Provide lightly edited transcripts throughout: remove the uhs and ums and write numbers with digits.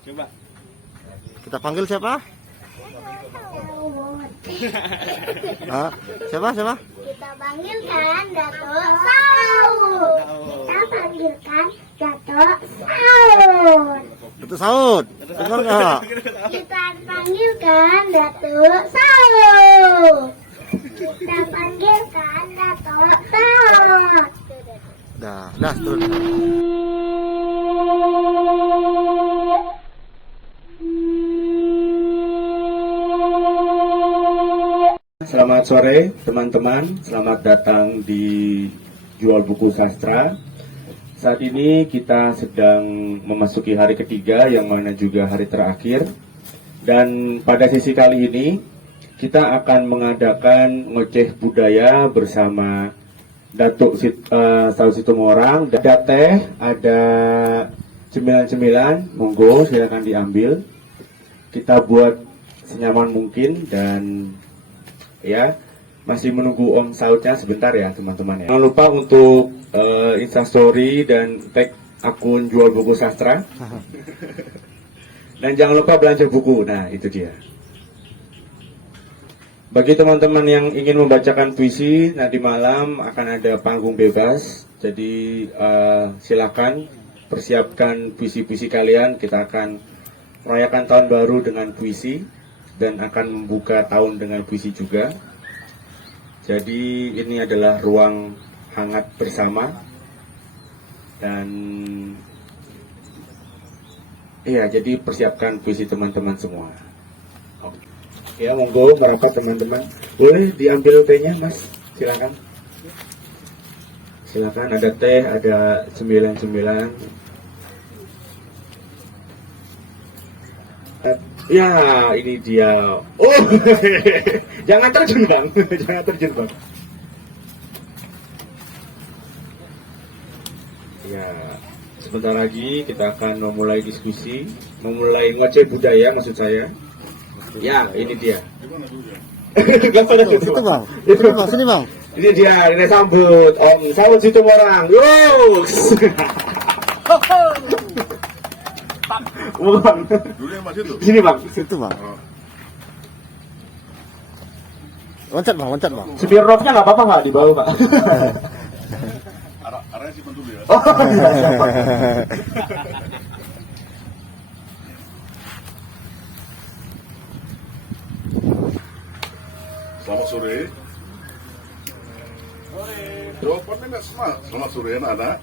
Coba. Kita panggil siapa? Hah? Siapa? Kita panggilkan Datuk Saud. Kita panggilkan Datuk Saud. Datuk Saud. Dengar nggak? Kita panggilkan Datuk Saud. Kita panggilkan Datuk Saud. Dah, turun. Selamat sore teman-teman, selamat datang di Jual Buku Sastra. Saat ini kita sedang memasuki hari ketiga yang mana juga hari terakhir. Dan pada sesi kali ini kita akan mengadakan ngoceh budaya bersama Datuk Saud Situmorang. Ada teh, ada cemilan-cemilan, monggo silakan diambil. Kita buat senyaman mungkin dan ya, masih menunggu Om Saudnya sebentar ya teman-teman ya. Jangan lupa untuk Instastory dan tag akun Jual Buku Sastra. Dan jangan lupa belanja buku. Nah, itu dia. Bagi teman-teman yang ingin membacakan puisi, nanti malam akan ada panggung bebas. Jadi silakan persiapkan puisi-puisi kalian. Kita akan merayakan tahun baru dengan puisi dan akan membuka tahun dengan puisi juga. Jadi ini adalah ruang hangat bersama. Dan iya, jadi persiapkan puisi teman-teman semua. Ya, monggo merapat teman-teman. Boleh diambil tehnya, Mas? Silakan. Silakan, ada teh, ada cemilan-cemilan. Ya, ini dia. Oh, jangan terjun bang, jangan terjun bang. Ya, sebentar lagi kita akan memulai diskusi, memulai ngoceh budaya maksud saya. Ya, ini dia. Gak pada Itu bang, sini bang. Ini dia, ini sambut Om Saud Situmorang. Yuks. Bang. Dulu yang masih itu? Sini bang. Situ bang. Loncat bang. Supir roknya nggak apa-apa nggak dibawa pak? Arahnya simpan dulu ya. Oh iya. Selamat sore. Jawabannya nggak sama. Selamat sore anak-anak.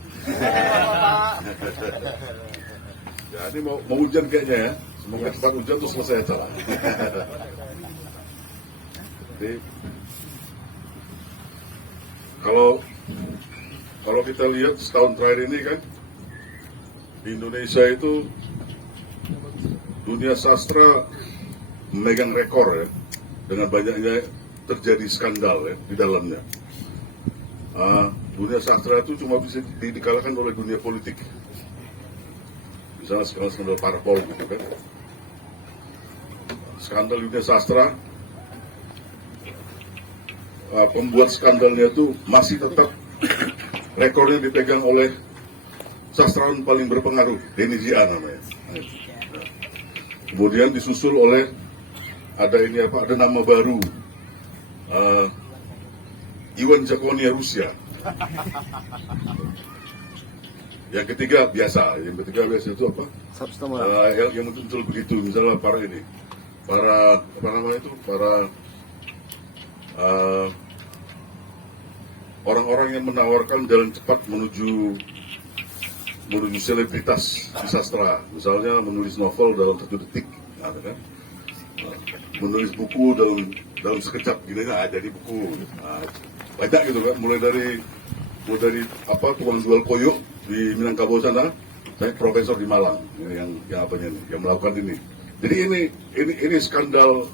Ya ini mau hujan kayaknya ya. Semoga cepat hujan terus selesai acara. Jadi kalau kita lihat setahun terakhir ini kan di Indonesia itu dunia sastra memegang rekor ya dengan banyaknya terjadi skandal ya di dalamnya. Dunia sastra itu cuma bisa dikalahkan oleh dunia politik. Misalnya skandal parpol gitu kan. Skandal dunia sastra, pembuat skandalnya itu masih tetap rekornya dipegang oleh sastrawan paling berpengaruh, Denny Zia namanya. Kemudian disusul oleh ada nama baru, Iwan Jakonia Rusia. Yang ketiga biasa itu apa? Yang muncul begitu, misalnya para orang-orang yang menawarkan jalan cepat menuju selebritas di sastra, misalnya menulis novel dalam 1 detik, kan? Menulis buku dalam sekejap, gini jadi buku, banyak gitu kan, mulai dari tukang jual koyok di Minangkabau sana, saya profesor di Malang yang melakukan ini. Jadi ini skandal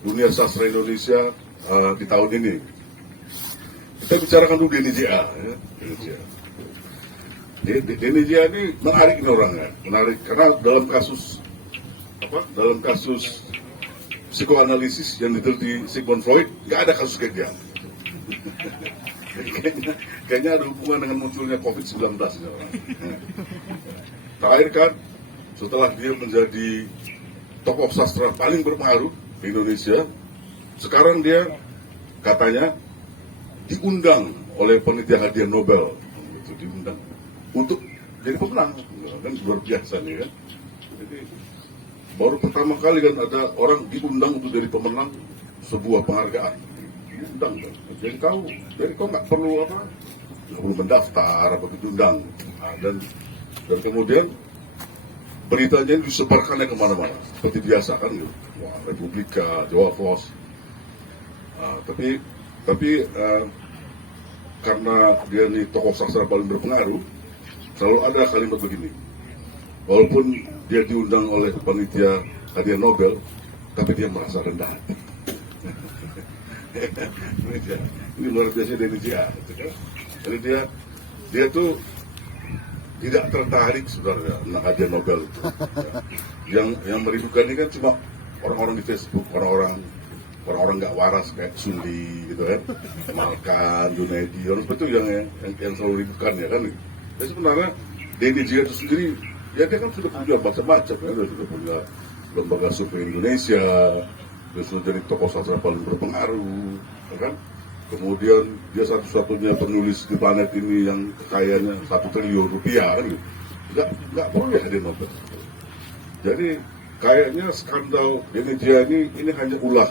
dunia sastra Indonesia di tahun ini. Kita bicarakan dulu Denny Zia. Denny Zia ini menarik nih orangnya, menarik karena dalam kasus psikoanalisis yang diteliti Sigmund Freud nggak ada kasus kayak dia. Kayaknya ada hubungan dengan munculnya COVID-19. Terakhir kan setelah dia menjadi tokoh sastra paling berpengaruh di Indonesia, sekarang dia katanya diundang oleh panitia hadiah Nobel, itu diundang untuk jadi pemenang, kan luar biasa nih kan. Jadi baru pertama kali kan ada orang diundang untuk jadi pemenang sebuah penghargaan, diundang kan. Jadi kau nggak perlu apa, nggak perlu mendaftar apa diundang, dan kemudian beritanya disebarkannya kemana-mana seperti biasa kan, wah, Republika, Jawa Pos. Tapi karena dia nih tokoh sastra paling berpengaruh, selalu ada kalimat begini, walaupun dia diundang oleh panitia hadiah Nobel, tapi dia merasa rendah hati. Ini luar biasa di Indonesia. Jadi dia tuh tidak tertarik sebenarnya dengan hadiah Nobel itu. Yang merindukan ini kan cuma orang-orang di Facebook, orang-orang nggak waras kayak Sundi gitu kan, Malkan, Junaidi, orang seperti itu yang selalu rindukan ya kan. Jadi sebenarnya Denny Jia itu sendiri, ya dia kan sudah punya macam-macam ya, dia sudah punya lembaga survei Indonesia, dia sudah jadi tokoh sastra paling berpengaruh, ya kan. Kemudian dia satu-satunya penulis di planet ini yang kekayanya 1 triliun rupiah kan gitu. Nggak boleh ada Nobel. Jadi kayaknya skandal Denny Jia ini hanya ulah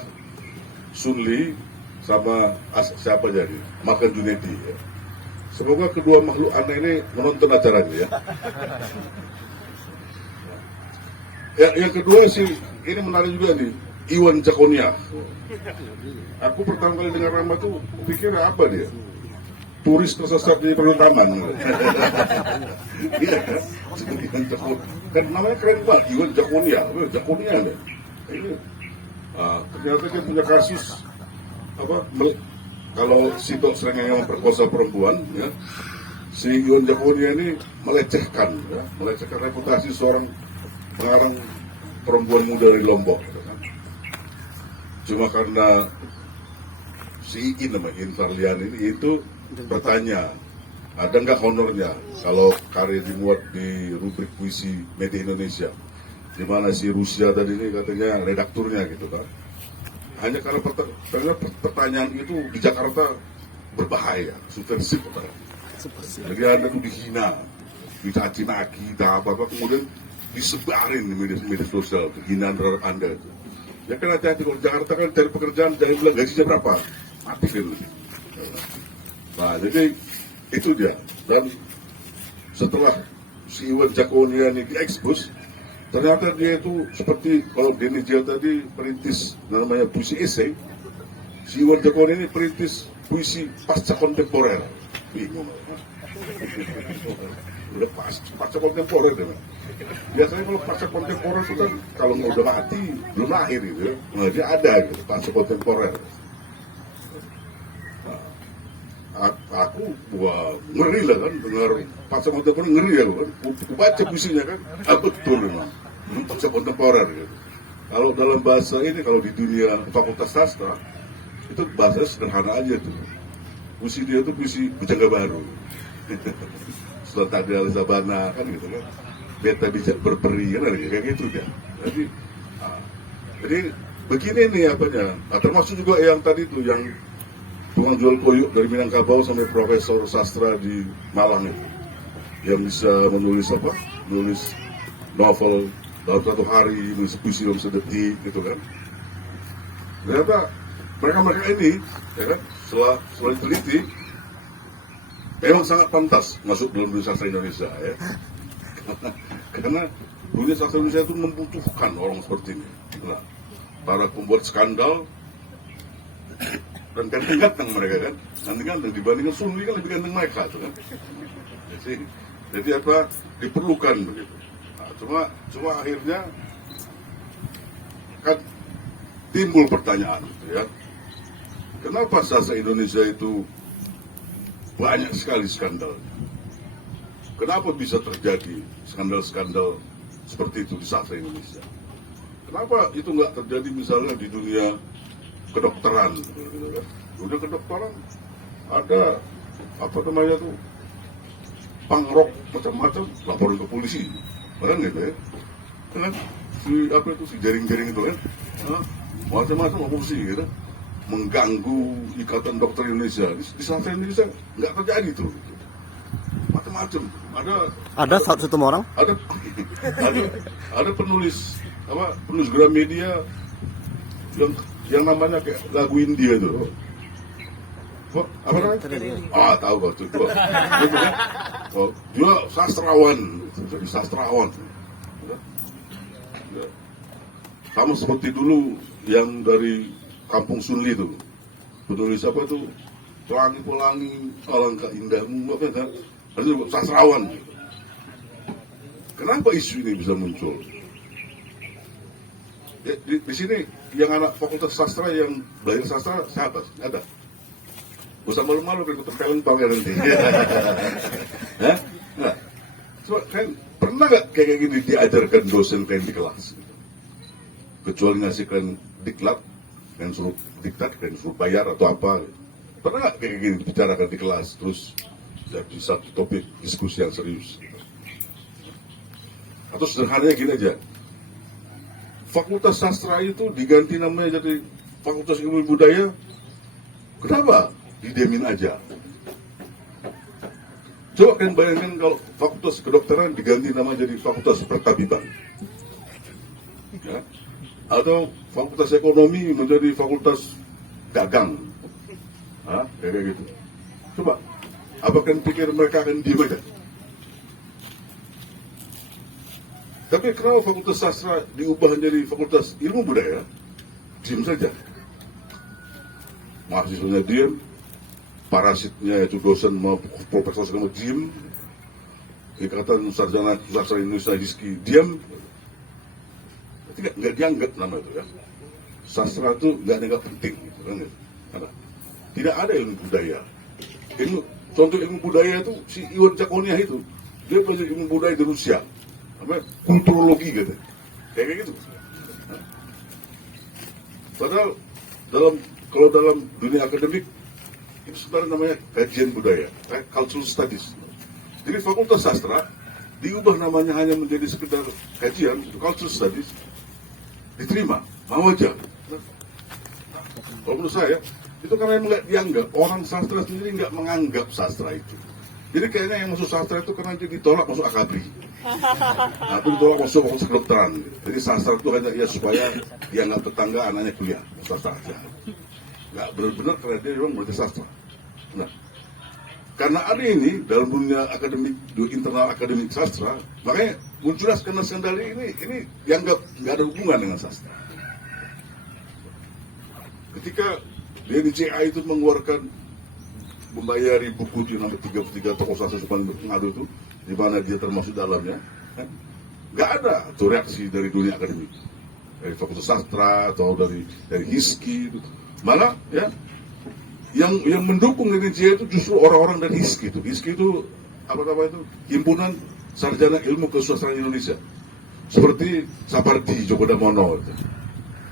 Sun Lee sama siapa jadi Malkan Junaidi ya. Semoga kedua makhluk aneh ini menonton acaranya ya. Yang kedua sih, ini menarik juga nih, Iwan Jakonia. Aku pertama kali dengar nama itu, pikir apa dia? Turis tersesat di perutaman. Iya kan? Iwan Jakonia. Kan namanya keren banget, Iwan Jakonia. Jakonia nih. Ini, ternyata dia punya kasus apa? Kalau Sito sering yang memperkosa perempuan, ya, si Iwan Jakonia ini melecehkan reputasi seorang pengarang perempuan muda dari Lombok. Gitu kan. Cuma karena si Iin Farlian ini itu bertanya, ada nggak honornya kalau karya dimuat di rubrik puisi Media Indonesia, di mana si Rusia tadi ini katanya redakturnya gitu kan. Hanya karena pertanyaan itu di Jakarta berbahaya, subversif. Jadi Anda tuh dihina, dicaci maki, apa-apa, kemudian disebarin di media sosial, kehinaan terhadap Anda itu. Ya kan hati-hati, kalau Jakarta kan cari pekerjaan, jangan bilang gajinya berapa, mati kan. Nah, jadi itu dia. Dan setelah si Iwan Jakonia ini diekspos, ternyata dia itu seperti kalau Denny Jia tadi perintis namanya puisi esai, si Iwan Jakonia ini perintis puisi pasca kontemporer. Bingung. Udah pasca kontemporer deh. Biasanya kalau pasca kontemporer itu kan kalau udah mati belum lahir gitu. Nah, dia ada gitu pasca kontemporer. Aku ngeri lah kan dengar pasca kontemporer, ngeri ya kan. Aku baca puisinya kan, betul memang. Pasca kontemporer gitu. Kalau dalam bahasa ini, kalau di dunia fakultas sastra itu bahasanya sederhana aja tuh. Puisi dia tuh puisi Bujangga Baru. Sultan Adil Sabana kan gitu kan. Beta bijak berperi kan kayak gitu ya. Jadi begini nih apanya. Nah, termasuk juga yang tadi tuh yang tukang jual koyok dari Minangkabau sampai profesor sastra di Malang itu, yang bisa menulis menulis novel dalam 1 hari, menulis puisi dalam sedetik gitu kan. Ternyata mereka ini, ya kan, setelah diteliti, memang sangat pantas masuk dalam dunia sastra Indonesia ya. Karena dunia sastra Indonesia itu membutuhkan orang seperti ini. Nah, para pembuat skandal dan ganteng-ganteng mereka kan, ganteng-ganteng dibandingkan Sun Lee kan lebih ganteng mereka tuh kan. Jadi apa diperlukan begitu. Nah, cuma akhirnya kan timbul pertanyaan gitu ya. Kenapa sastra Indonesia itu banyak sekali skandalnya? Kenapa bisa terjadi skandal-skandal seperti itu di sastra Indonesia? Kenapa itu nggak terjadi misalnya di dunia kedokteran? Gitu kan? Dunia kedokteran ada apa namanya tuh pangrok macam-macam laporin ke polisi, kan gitu ya. kan? Si jaring-jaring itu kan, macam-macam opsi gitu, mengganggu ikatan dokter Indonesia. Di sastra Indonesia nggak terjadi tuh, macam-macam. Ada satu orang? Ada penulis Gramedia yang namanya kayak lagu India tuh. Apa namanya? Tahu kok tuh. Gitu kan? Dia sastrawan, jadi sastrawan. Sama seperti dulu yang dari Kampung Sunli itu, penulis apa tuh? Pelangi-pelangi, alangkah indahmu, apa kan? Itu sastrawan. Kenapa isu ini bisa muncul? Ya, di sini yang anak fakultas sastra yang belajar sastra siapa? Ada. Usah malu-malu kan ikut Palembang ya nanti. Hah? Nah, coba kan pernah nggak kayak gini diajarkan dosen kalian di kelas? Kecuali ngasih kalian diklat, kalian suruh diktat, kalian suruh bayar atau apa? Pernah nggak kayak gini dibicarakan di kelas terus jadi satu topik diskusi yang serius? Atau sederhananya gini aja, Fakultas Sastra itu diganti namanya jadi Fakultas Ilmu Budaya, kenapa? Didemin aja. Coba kalian bayangkan kalau Fakultas Kedokteran diganti nama jadi Fakultas Pertabiban, ya? Atau Fakultas Ekonomi menjadi Fakultas Dagang, kayak gitu. Coba, apa kalian pikir mereka akan diam aja? Tapi kenapa Fakultas Sastra diubah menjadi Fakultas Ilmu Budaya? Diam saja. Mahasiswanya diam, parasitnya itu dosen mau profesor segala diam, Ikatan Sarjana Sastra Indonesia HISKI diam. Nggak dianggap nama itu ya. Sastra itu nggak dianggap penting. Gitu, kan? Tidak ada ilmu budaya. Contoh ilmu budaya itu si Iwan Cakonia itu, dia belajar ilmu budaya di Rusia. Kulturologi gitu, kayak gitu. Padahal kalau dalam dunia akademik itu sebenarnya namanya kajian budaya, cultural studies. Jadi Fakultas Sastra diubah namanya hanya menjadi sekedar kajian, cultural studies, diterima, mau aja. Kalau menurut saya itu karena nggak dianggap, orang sastra sendiri nggak menganggap sastra itu. Jadi kayaknya yang masuk sastra itu karena dia ditolak masuk akabri. Nah, itu ditolak masuk fakultas kedokteran. Jadi sastra itu hanya ya supaya dia nggak tetangga anaknya kuliah sastra aja. Nggak benar-benar karena dia memang belajar sastra. Nah, karena ada ini dalam dunia akademik, internal akademik sastra, makanya muncullah skandal ini dianggap nggak ada hubungan dengan sastra. Ketika DNCA itu mengeluarkan membayari buku di nomor 33 tokoh sastra Supan Ngadu itu, di mana dia termasuk dalamnya, nggak ada tuh reaksi dari dunia akademik, dari Fakultas Sastra atau dari HISKI, malah ya yang mendukung DNCA itu justru orang-orang dari HISKI itu. HISKI itu apa itu Himpunan Sarjana Ilmu Kesusastraan Indonesia, seperti Sapardi Djoko Damono itu.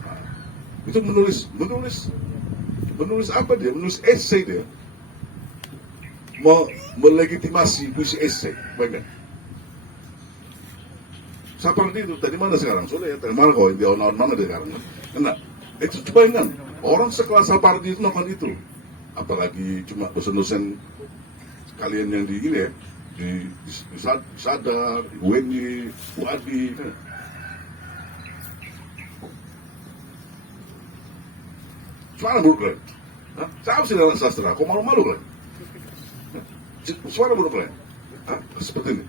Nah, itu menulis apa dia? Menulis esai dia. Melegitimasi puisi esai, baikkan. Sapardi itu tadi mana sekarang? Sudah ya, dari mana kau? Di tahun mana dia sekarang? Nah, itu coba ingat, orang sekelas Sapardi itu melakukan itu. Apalagi cuma dosen-dosen kalian yang di ini ya, di Sadar, di UNY, UADI. Kan? Suara buruk kalian? Saya sih dalam sastra, kok malu-malu kalian? Suara buruk kalian? Seperti ini.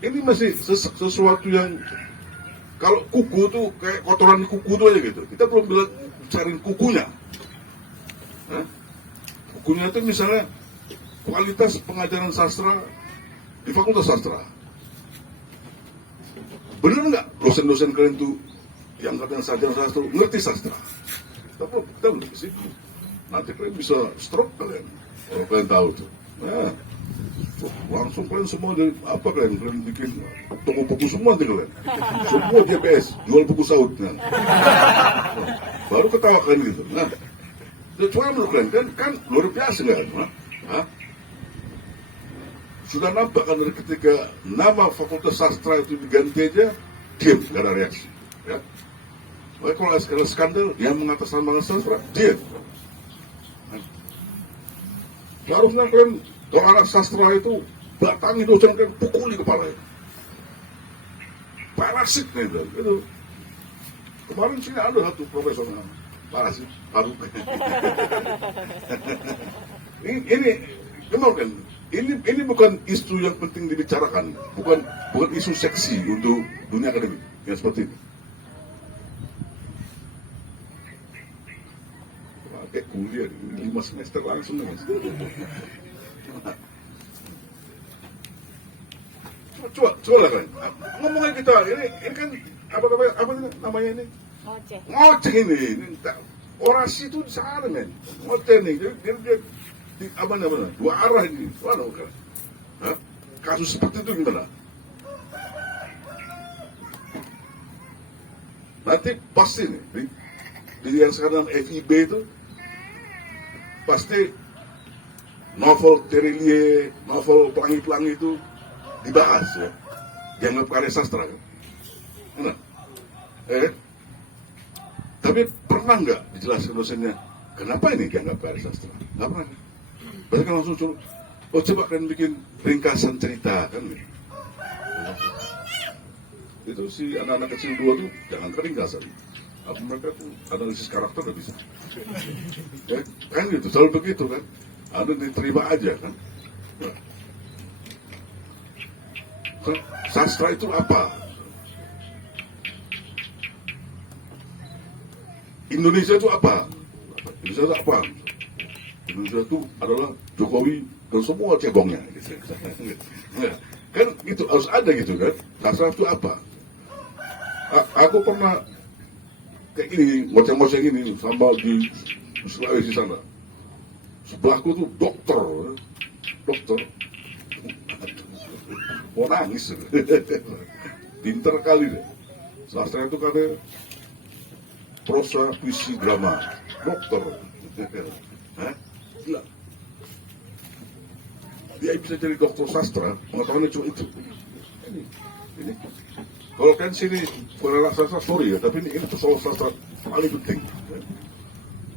Ini masih sesuatu yang kalau kuku tuh kayak kotoran kuku tuh aja gitu. Kita belum bilang cari kukunya. Kukunya itu misalnya kualitas pengajaran sastra di Fakultas Sastra. Benar nggak dosen-dosen kalian tuh yang katanya sarjana sastra ngerti sastra? Kita belum ke situ. Nanti kalian bisa stroke kalian kalau kalian tahu tuh. Nah, langsung kalian semua jadi apa kalian bikin toko buku semua nanti kalian. Semua GPS jual buku saud. Nah. Baru ketawa kalian gitu. Nah, cuma menurut kalian kan luar biasa nggak? sudah nampak kan dari ketika nama Fakultas Sastra itu diganti aja, diam, gak ada reaksi. Ya. Makanya kalau ada skandal, yang mengatasnamakan sastra, diam. Seharusnya kalian, kalau anak sastra itu, datangi dosen kalian, pukuli kepalanya. Parasit nih, itu. Kemarin sini ada satu profesor namanya parasit, Faruk. ini kenal kan? Ini bukan isu yang penting dibicarakan, bukan isu seksi untuk dunia akademik yang seperti ini. Kayak kuliah 5 semester langsung mas. Coba kan, ngomongnya kita ini kan apa namanya ini? Ngoceh ini orasi itu di sana men, ngoceh nih, dia apa namanya, dua arah ini, mana bukan? Kasus seperti itu gimana? Nanti pasti nih, di yang sekarang FIB itu, pasti novel Terelie, novel Pelangi-Pelangi itu dibahas ya, dianggap karya sastra kan? Nah, tapi pernah nggak dijelaskan dosennya kenapa ini dianggap karya sastra? Nggak pernah. Berarti kan langsung suruh, coba kan bikin ringkasan cerita kan? Itu si anak-anak kecil dua tuh jangan keringkasan. Apa mereka tuh analisis karakter nggak bisa? Ya, kan gitu, selalu begitu kan? Ada diterima aja kan? Nah. Sastra itu apa? Indonesia itu apa? Indonesia itu apa? Indonesia itu adalah Jokowi dan semua cebongnya. Nah, kan itu harus ada gitu kan? Sastra itu apa? Aku pernah kayak gini, ngoceh-ngoceh gini sama di Sulawesi sana. Sebelahku tuh dokter. Mau nangis. Pinter kali deh. Sastra itu katanya prosa, puisi, drama. Dokter. Hah? Gila. Dia bisa jadi dokter sastra, pengetahuannya cuma itu. Ini. Kalau kan sini bukan anak sastra, sorry ya, tapi ini soal sastra paling penting.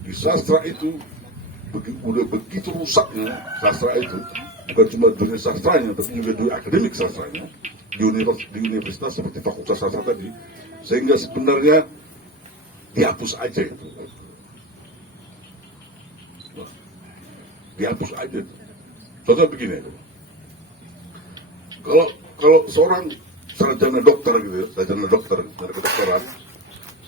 Di sastra itu udah begitu rusaknya sastra itu, bukan cuma dunia sastranya, tapi juga dunia akademik sastranya di universitas seperti Fakultas Sastra tadi, sehingga sebenarnya dihapus aja itu. Dihapus aja itu. Contoh begini itu. Kalau seorang sarjana dokter gitu ya, sarjana dokter dari kedokteran,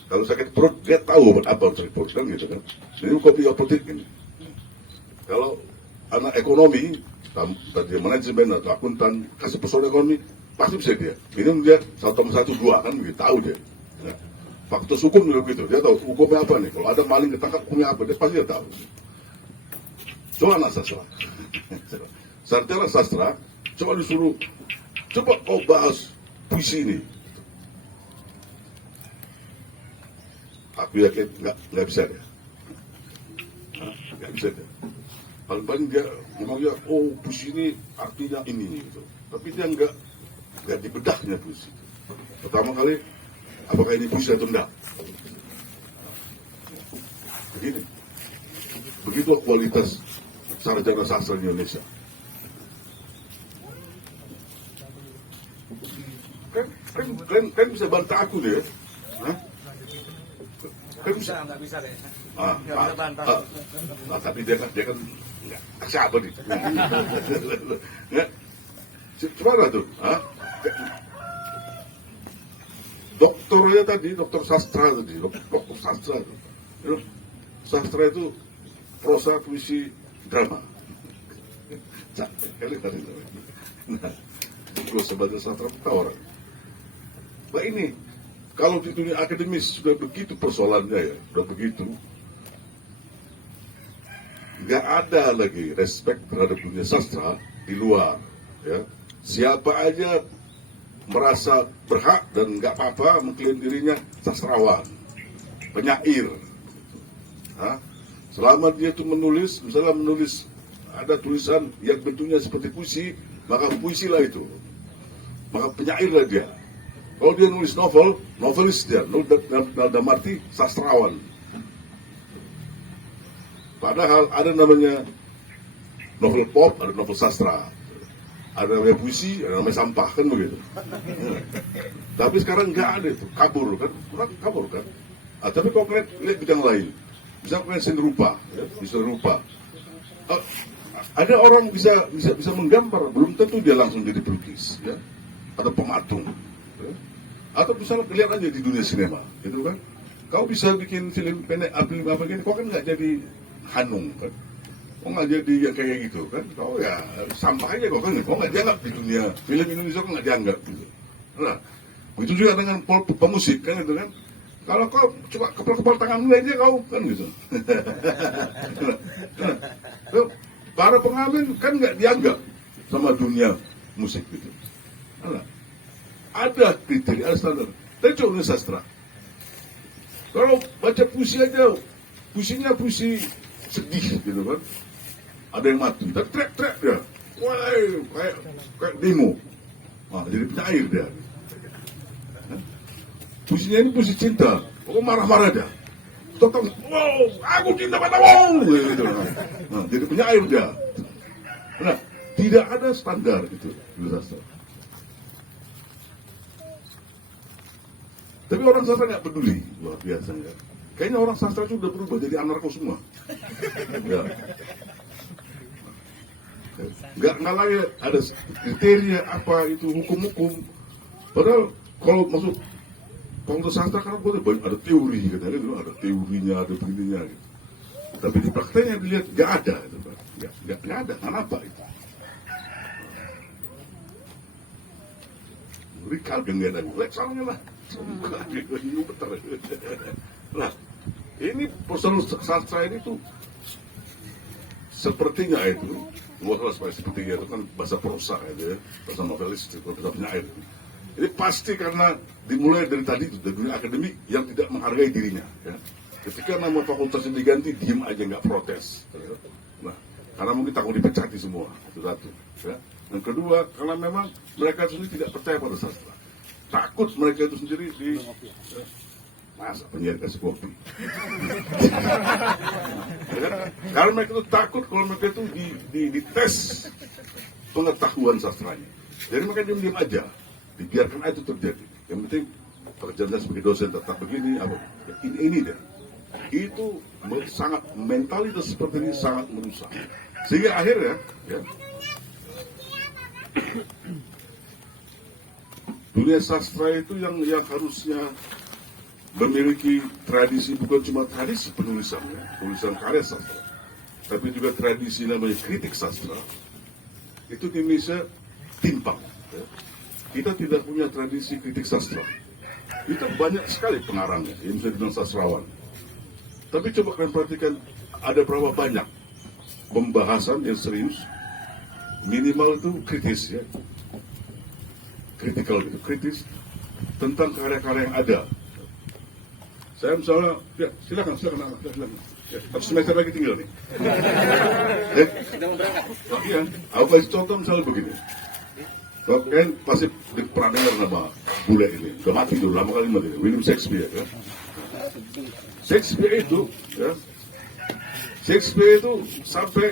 kalau sakit perut dia tahu apa harus sakit perut kan gitu kan. Ini kopi apotek ini. Kalau anak ekonomi, tadi manajemen atau akuntan kasih persoalan ekonomi pasti bisa dia. Ini dia 1+1=2 kan begitu tahu dia. Ya. Fakultas hukum juga begitu, dia tahu hukumnya apa nih. Kalau ada maling ketangkap hukumnya apa, dia pasti dia tahu. Coba anak sastra, sarjana sastra, coba disuruh, coba kau bahas puisi ini. Aku yakin nggak bisa dia, nggak bisa dia. Paling dia ngomongnya, oh puisi ini artinya ini gitu. Tapi dia nggak dibedahnya puisi. Pertama kali, apakah ini puisi atau enggak? Begini, begitu kualitas sarjana sastra di Indonesia. Kan bisa bantah aku deh, Hah? Kan bisa. Nggak bisa deh. Tapi dia kan nggak siapa nih? Gimana tuh? Dokternya tadi, dokter sastra tadi, dokter sastra itu. Sastra itu prosa, puisi, drama. Cantik kali tadi. Nah, gue sebagai sastra tahu orang. Nah ini, kalau di dunia akademis sudah begitu persoalannya ya, sudah begitu, nggak ada lagi respect terhadap dunia sastra di luar. Ya. Siapa aja merasa berhak dan nggak apa-apa mengklaim dirinya sastrawan, penyair. Selama dia itu menulis, misalnya menulis ada tulisan yang bentuknya seperti puisi, maka puisi lah itu, maka penyair lah dia. Kalau dia nulis novel, novelis dia, dalam arti sastrawan. Padahal ada namanya novel pop, ada novel sastra, ada namanya puisi, ada namanya sampah, kan begitu. Tapi sekarang nggak ada itu, kabur kan, orang kabur kan. Tapi kalau kalian lihat bidang lain, misalnya kalian seni rupa, ya, bisa rupa. Ada orang bisa menggambar, belum tentu dia langsung jadi pelukis, ya, atau pematung. Ya. Atau misalnya lihat aja di dunia sinema, gitu kan. Kau bisa bikin film pendek, film apa gini, kau kan nggak jadi Hanung kan. Kau nggak jadi yang kayak gitu kan. Kau ya sampah aja kau kan. Kau nggak dianggap di dunia film Indonesia, kau nggak dianggap gitu. Nah, begitu juga dengan pemusik kan gitu kan. Kalau kau coba kepal tangan aja kau kan gitu. Nah, para pengamen kan nggak dianggap sama dunia musik gitu. Nah, ada kriteria, ada standar. Tapi coba sastra. Kalau baca puisi aja, puisinya puisi sedih gitu kan. Ada yang mati, tapi teriak-teriak dia. Wah, kayak demo. Nah, jadi penyair dia. Nah, puisinya ini puisi cinta. Oh, marah-marah dia. Totong, wow, aku cinta padamu. Gitu. Nah, jadi penyair dia. Nah, tidak ada standar itu di sastra. Tapi orang sastra nggak peduli, luar biasa ya. Kayaknya orang sastra itu udah berubah jadi anarko semua. Ya. Nggak lagi ada kriteria apa itu hukum-hukum. Padahal kalau masuk fakultas sastra kan boleh ada teori katanya gitu, ada teorinya, ada begininya gitu. Tapi di prakteknya dilihat nggak ada, gitu, nggak ada. Kenapa itu? Rikal dengan ada, soalnya lah. Nah, ini persoalan sastra ini tuh sepertinya itu, sepertinya itu kan bahasa prosa ya, bahasa novelis, bahasa penyair. Ini pasti karena dimulai dari tadi itu, dari dunia akademik yang tidak menghargai dirinya. Ya. Ketika nama fakultasnya diganti, diem aja nggak protes. Ya. Nah, karena mungkin takut dipecati semua, itu satu. Ya. Yang kedua, karena memang mereka sendiri tidak percaya pada sastra. Takut mereka itu sendiri di masa penyiar kasih kopi. Ya, karena mereka itu takut kalau mereka itu dites pengetahuan sastranya. Jadi mereka diam-diam aja, dibiarkan aja itu terjadi. Yang penting pekerjaannya sebagai dosen tetap begini, apa ini deh. Itu sangat mentalitas seperti ini sangat merusak. Sehingga akhirnya, ya, dunia sastra itu yang harusnya memiliki tradisi, bukan cuma tradisi penulisan, tulisan karya sastra, tapi juga tradisi namanya kritik sastra. Itu di Indonesia timpang. Ya. Kita tidak punya tradisi kritik sastra. Kita banyak sekali pengarangnya, yang bisa dibilang sastrawan. Tapi coba kalian perhatikan, ada berapa banyak pembahasan yang serius, minimal itu kritis ya. Kritikal gitu, kritis tentang karya-karya yang ada. Saya misalnya, ya silakan. Ya, semester lagi tinggal nih. Iya, aku kasih contoh misalnya begini. Kalian pasti pernah dengar nama bule ini, udah mati dulu, lama kali mati, William Shakespeare. Ya. Shakespeare itu sampai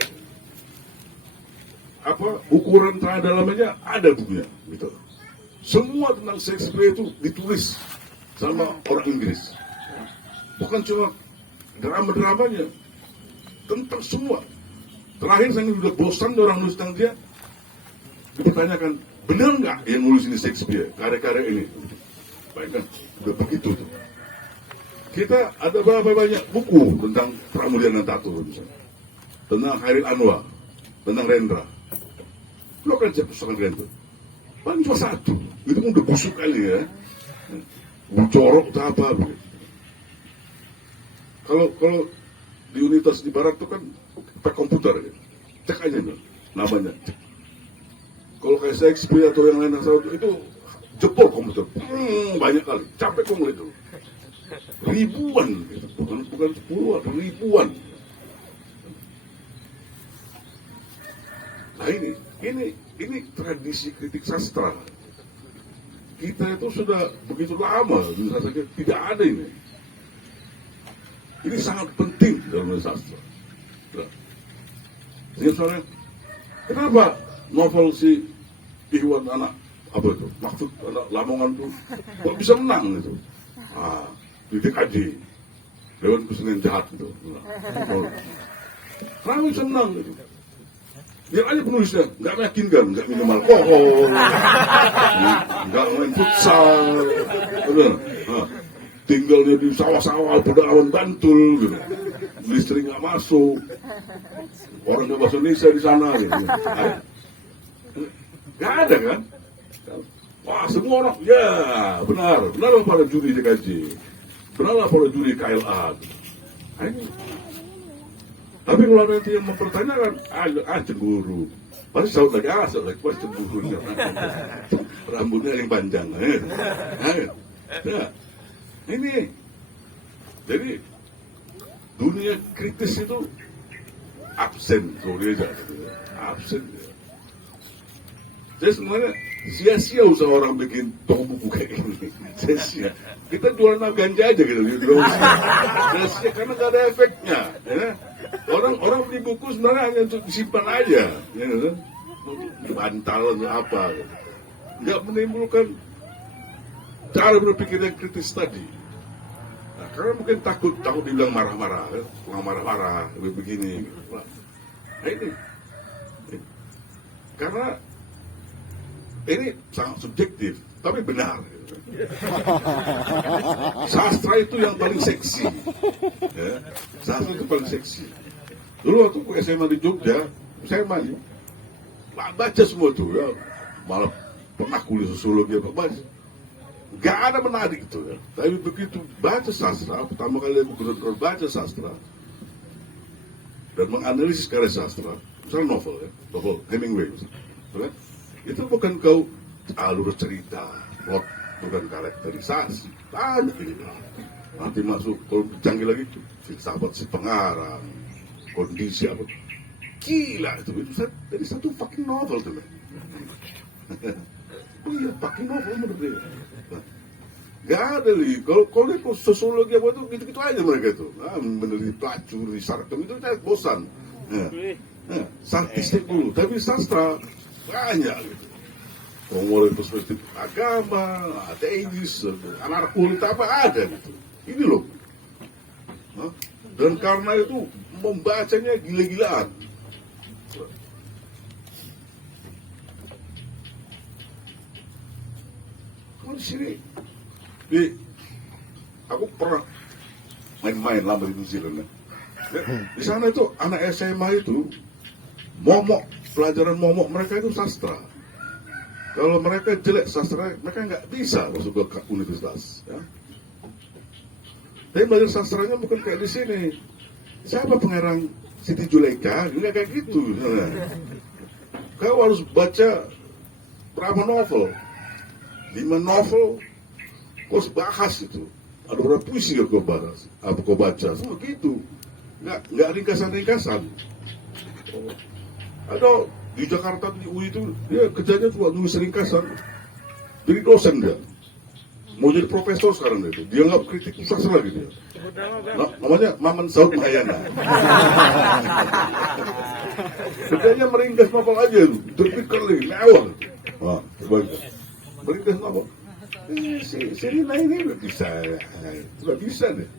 ukuran tanah dalamnya ada bukunya, gitu. Semua tentang Shakespeare itu ditulis sama orang Inggris. Bukan cuma drama-dramanya, tentang semua. Terakhir saya udah bosan orang nulis tentang dia. Dipertanyakan, benar nggak yang nulis ini Shakespeare, karya-karya ini? Baik kan, udah begitu tuh. Kita ada berapa banyak buku tentang Pramudiana Tato misalnya. Tentang Hairil Anwar, tentang Rendra. Lo kan cek pusakan Rendra. Paling cuma satu, itu pun udah busuk kali ya. Corok atau apa begitu. Kalau di universitas di barat itu kan pakai komputer gitu. Cek aja nih, namanya. Kalau kayak Shakespeare atau yang lain itu jebol komputer. Banyak kali, capek kok ngeliat itu. Ribuan gitu. Bukan puluhan, ribuan. Nah ini ini tradisi kritik sastra. Kita itu sudah begitu lama tidak ada ini. Ini sangat penting dalam sastra. Jadi soalnya, kenapa novel si Iwan anak apa itu maksud anak Lamongan itu kok bisa menang itu? Di DKJ Dewan Kesenian Jahat itu. Kenapa bisa menang itu? Dia aja penulisnya nggak meyakinkan, nggak minum alkohol, nggak main futsal, tinggalnya di sawah-sawah pedalaman Bantul, gitu. Listrik nggak masuk, orang nggak bahasa Indonesia di sana, gitu. Nggak ada kan? Wah semua orang, ya benar para juri DKJ, benar para juri KLA. Tapi kalau nanti yang mempertanyakan, cemburu. Pasti saut lagi, pasti cemburu. Rambutnya yang panjang. Nah, ini. Jadi, dunia kritis itu absen. Absen. Jadi sebenarnya sia-sia usaha orang bikin toko buku kayak gini. Sia-sia. Kita jualan ganja aja gitu. Sia-sia karena gak ada efeknya. Ya. Orang beli buku sebenarnya hanya untuk disimpan aja, ya, untuk bantal atau apa, nggak menimbulkan cara berpikir yang kritis tadi. Nah, karena mungkin takut dibilang marah-marah, begini. Nah, ini karena ini sangat subjektif, tapi benar. Sastra itu yang paling seksi, ya. Sastra itu paling seksi. Dulu waktu SMA di Jogja, saya baca semua tuh, ya. Malah pernah kuliah sosiologi apa baca. Gak ada menarik itu, ya. Tapi begitu baca sastra, pertama kali aku benar-benar baca sastra dan menganalisis karya sastra, misalnya novel, ya, novel Hemingway, misalnya, itu bukan kau alur cerita, plot, bukan karakterisasi, banyak ini. Nanti masuk, kalau canggih lagi, filsafat si pengarang, kondisi apa, gila itu dari satu fucking novel tuh. Oh iya, fucking novel menurut dia. Gak ada nih, kalau dia sosiologi apa itu, gitu-gitu aja mereka itu. Meneliti pelacur, di sarkem, itu saya bosan. Statistik dulu, tapi sastra banyak gitu. Mulai perspektif agama, ateis, anarkul, apa ada gitu. Ini loh. Dan karena itu membacanya gila-gilaan. Kalau di sini, aku pernah main-main lama di New Zealand. Ya. Di sana itu anak SMA itu, pelajaran momok mereka itu sastra. Kalau mereka jelek sastra, mereka nggak bisa masuk ke universitas. Ya. Tapi belajar sastranya bukan kayak di sini. Siapa pengarang Siti Juleika? Nggak kayak gitu. Nah. Kau harus baca berapa novel? 5 novel, kau harus bahas itu. Ada berapa puisi yang kau bahas? Apa kau baca? Semua gitu. Nggak ringkasan-ringkasan. Ada di Jakarta di UI itu dia kerjanya cuma nulis ringkasan. Jadi dosen dia. Mau jadi profesor sekarang dia. Dia nggak kritik sastra lagi dia. Namanya Maman Saud Mahayana. Kerjanya meringkas novel aja itu. Terbitkan lagi, mewah. Nah, coba meringkas novel. Si Rina ini nggak bisa deh.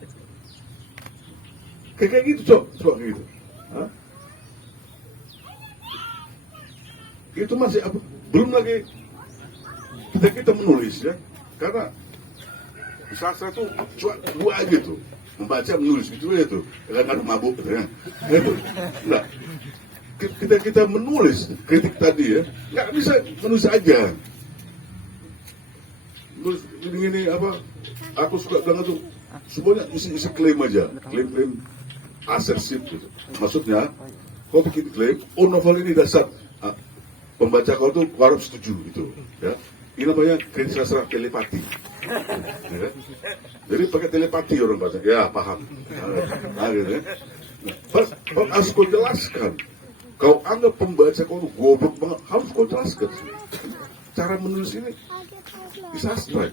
Kayak gitu coba gitu. Hah? Itu masih belum lagi kita menulis ya, karena sastra itu cuma 2 aja tuh, membaca menulis gitu aja tuh, kadang-kadang mabuk gitu ya. Nah, kita menulis kritik tadi ya, nggak bisa menulis aja. Terus ini apa? Aku suka bilang itu semuanya isi klaim aja, klaim asertif gitu. Maksudnya, kau bikin klaim, novel ini dasar. Pembaca kau tuh harus setuju gitu, ya. Ini namanya kritik sastra telepati. Ya, kan? Jadi pakai telepati orang baca, ya paham. Nah, gitu ya. Pas harus kau jelaskan kau anggap pembaca kau tuh goblok banget, harus kau jelaskan. Cara menulis ini di sastra.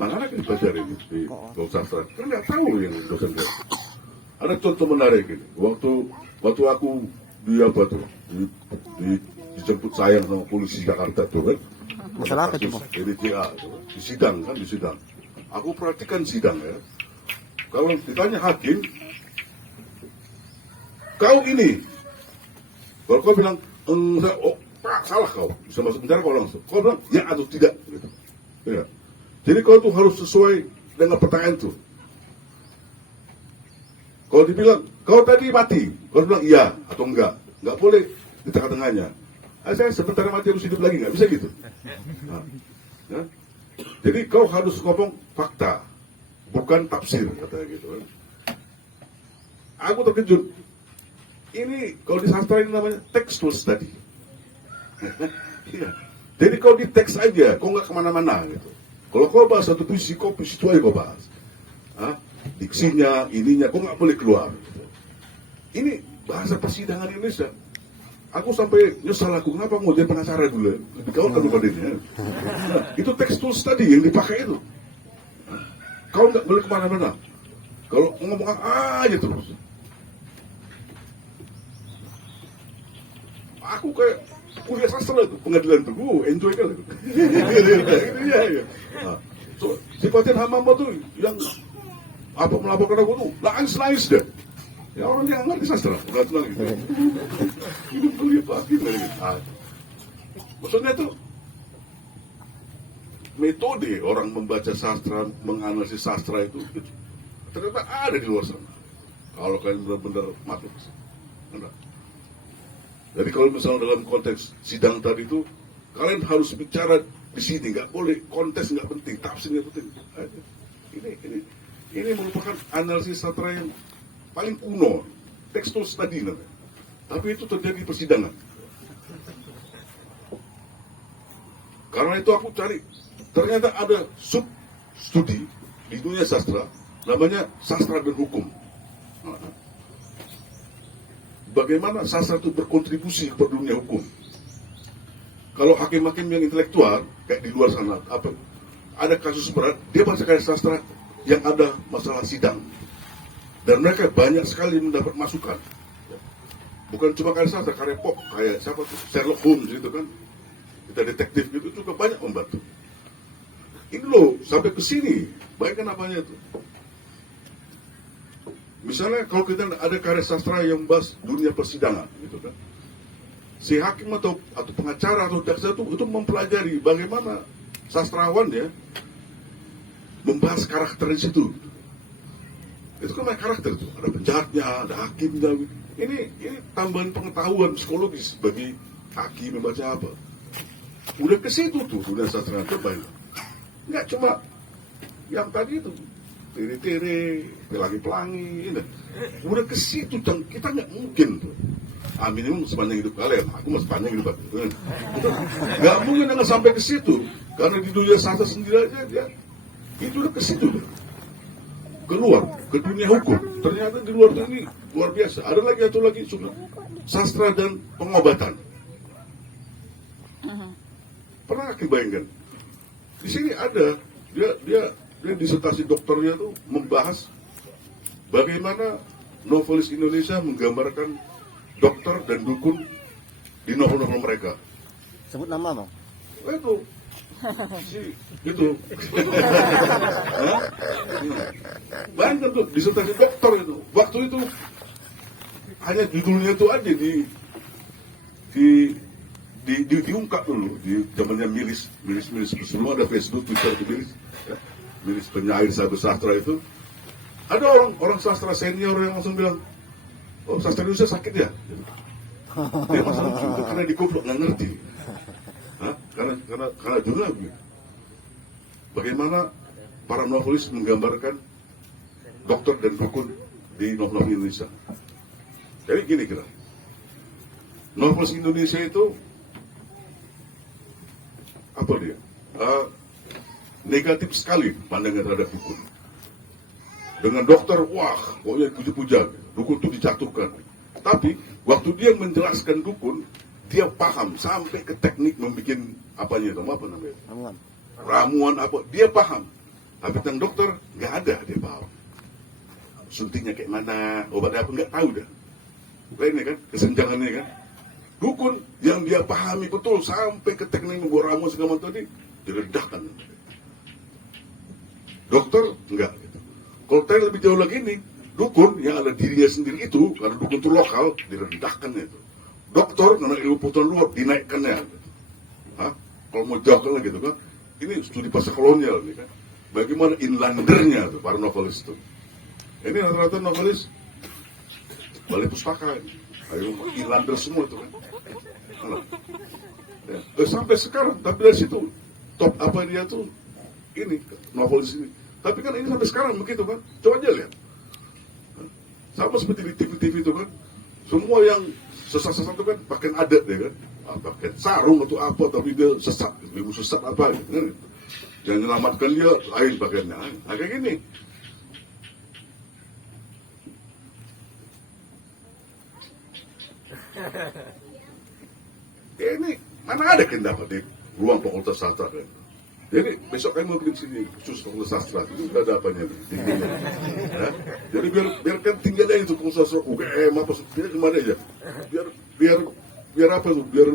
Mana kita pelajari di sastra? Kan nggak tahu yang dosen dia. Ada contoh menarik ini. Waktu aku di apa tuh, dijemput sayang sama polisi Jakarta tuh kan. Masalah apa itu, Bang? DTA, di sidang kan, di sidang. Aku perhatikan sidang ya. Kalau ditanya hakim, kau ini, kalau kau bilang enggak, oh Pak, salah kau, bisa masuk penjara kau langsung. Kau bilang ya atau tidak, gitu. Ya. Jadi kau tuh harus sesuai dengan pertanyaan tuh. Kalau dibilang kau tadi mati, kau bilang iya atau enggak boleh di tengah-tengahnya. Saya sebentar mati harus hidup lagi, nggak bisa gitu. Nah, ya. Jadi kau harus ngomong fakta, bukan tafsir, katanya gitu. Aku terkejut. Ini kalau di sastra ini namanya textual study. Ya. Jadi kau di teks aja, kau nggak kemana-mana gitu. Kalau kau bahas satu puisi, kau puisi itu aja kau bahas. Hah? Diksinya, ininya, kau nggak boleh keluar. Gitu. Ini bahasa persidangan Indonesia. Aku sampai nyesal aku, kenapa mau jadi pengacara dulu? Lebih kau kan daripada ini. Nah, itu textual study yang dipakai itu. Kau nggak boleh kemana-mana. Kalau ngomong aja terus. Aku kayak kuliah sastra itu, pengadilan itu, enjoy kali itu. Iya. Nah, so, si Patin Hamamba tuh yang apa melaporkan aku tuh nangis deh. Ya orang yang ngerti sastra, nggak tenang gitu. Hidup kuliah Patin dari gitu. Maksudnya tuh metode orang membaca sastra, menganalisis sastra itu ternyata ada di luar sana. Kalau kalian benar-benar masuk, enggak. Jadi kalau misalnya dalam konteks sidang tadi itu, kalian harus bicara di sini, nggak boleh konteks nggak penting, tafsir nggak penting. Ini merupakan analisis sastra yang paling kuno, textual study namanya. Tapi itu terjadi di persidangan. Karena itu aku cari, ternyata ada sub studi di dunia sastra, namanya sastra dan hukum. Bagaimana sastra itu berkontribusi kepada dunia hukum. Kalau hakim-hakim yang intelektual, kayak di luar sana, ada kasus berat, dia baca karya sastra yang ada masalah sidang. Dan mereka banyak sekali mendapat masukan. Bukan cuma karya sastra, karya pop, kayak siapa tuh, Sherlock Holmes gitu kan. Kita detektif gitu juga banyak membantu. Ini loh, sampai ke sini, bayangkan apanya itu. Misalnya kalau kita ada karya sastra yang bahas dunia persidangan, gitu kan, si hakim atau pengacara atau jaksa itu mempelajari bagaimana sastrawan ya membahas karakter di situ. Itu kan banyak karakter itu, ada penjahatnya, ada hakimnya. Ini tambahan pengetahuan psikologis bagi hakim membaca apa. Udah ke situ tuh dunia sastra terbaik. Nggak cuma yang tadi itu. Tere-tere, pelangi-pelangi, udah ke situ, dan kita nggak mungkin tuh. Minimum sepanjang hidup kalian, aku masih panjang hidup aku. Nggak mungkin nggak sampai ke situ, karena di dunia sastra sendiri aja dia itu udah ke situ, keluar ke dunia hukum. Ternyata di luar ini luar biasa. Ada lagi satu lagi sudah sastra dan pengobatan. Pernah bayangkan? Di sini ada dia disertasi dokternya tuh membahas bagaimana novelis Indonesia menggambarkan dokter dan dukun di novel-novel mereka. Sebut nama, Bang. Itu gitu. Bayangkan tuh disertasi dokter itu. Waktu itu hanya judulnya tuh aja diungkap dulu di zamannya miris sebelum ada Facebook, Twitter itu miris penyair sahabat sastra itu. Ada orang sastra senior yang langsung bilang, oh sastra Indonesia sakit ya. Dia langsung itu karena dikoplok nggak ngerti. Karena jurnal bagaimana para novelis menggambarkan dokter dan dukun di novel Indonesia. Jadi gini kira, novelis Indonesia itu apa dia? Negatif sekali pandangan terhadap dukun. dengan dokter, wah, pokoknya puja-puja, dukun itu dijatuhkan. Tapi waktu dia menjelaskan dukun, dia paham sampai ke teknik membuat apanya itu, apa namanya? Ramuan. Ramuan apa, dia paham. Tapi tentang dokter, nggak ada dia paham. Suntiknya kayak mana, obatnya apa, nggak tahu dah. Ini kan, kesenjangannya kan. Dukun yang dia pahami betul sampai ke teknik membuat ramuan segala macam tadi, diredahkan. Dokter, enggak. Gitu. Kalau tanya lebih jauh lagi nih, dukun yang ada dirinya sendiri itu, karena dukun itu lokal, direndahkan itu. Dokter, karena ilmu pengetahuan luar, dinaikkannya. Gitu. Hah? Kalau mau jauh lagi gitu kan, ini studi pasca kolonial nih kan. Bagaimana inlandernya tuh, para novelis itu. Ini rata-rata novelis balai pustaka. Ayo, inlander semua itu kan. Nah, ya. Sampai sekarang, tapi dari situ, top apa dia tuh, ini, novelis ini. Tapi kan ini sampai sekarang begitu kan, coba aja lihat. Sama seperti di TV-TV itu kan, semua yang sesat-sesat itu kan pakai adat ya kan, pakai sarung atau apa, tapi dia sesat, ilmu sesat apa gitu kan. Yang menyelamatkan dia lain pakaiannya, nah, kayak gini. Ya, ini mana ada yang dapat di ruang fakultas sastra kan. Jadi besok kami mau bikin sini khusus fakultas sastra itu nggak ada apanya tingginya. Ya? Jadi biarkan tinggalnya itu fakultas sastra UGM apa biar kemana aja. Biar apa tuh? Biar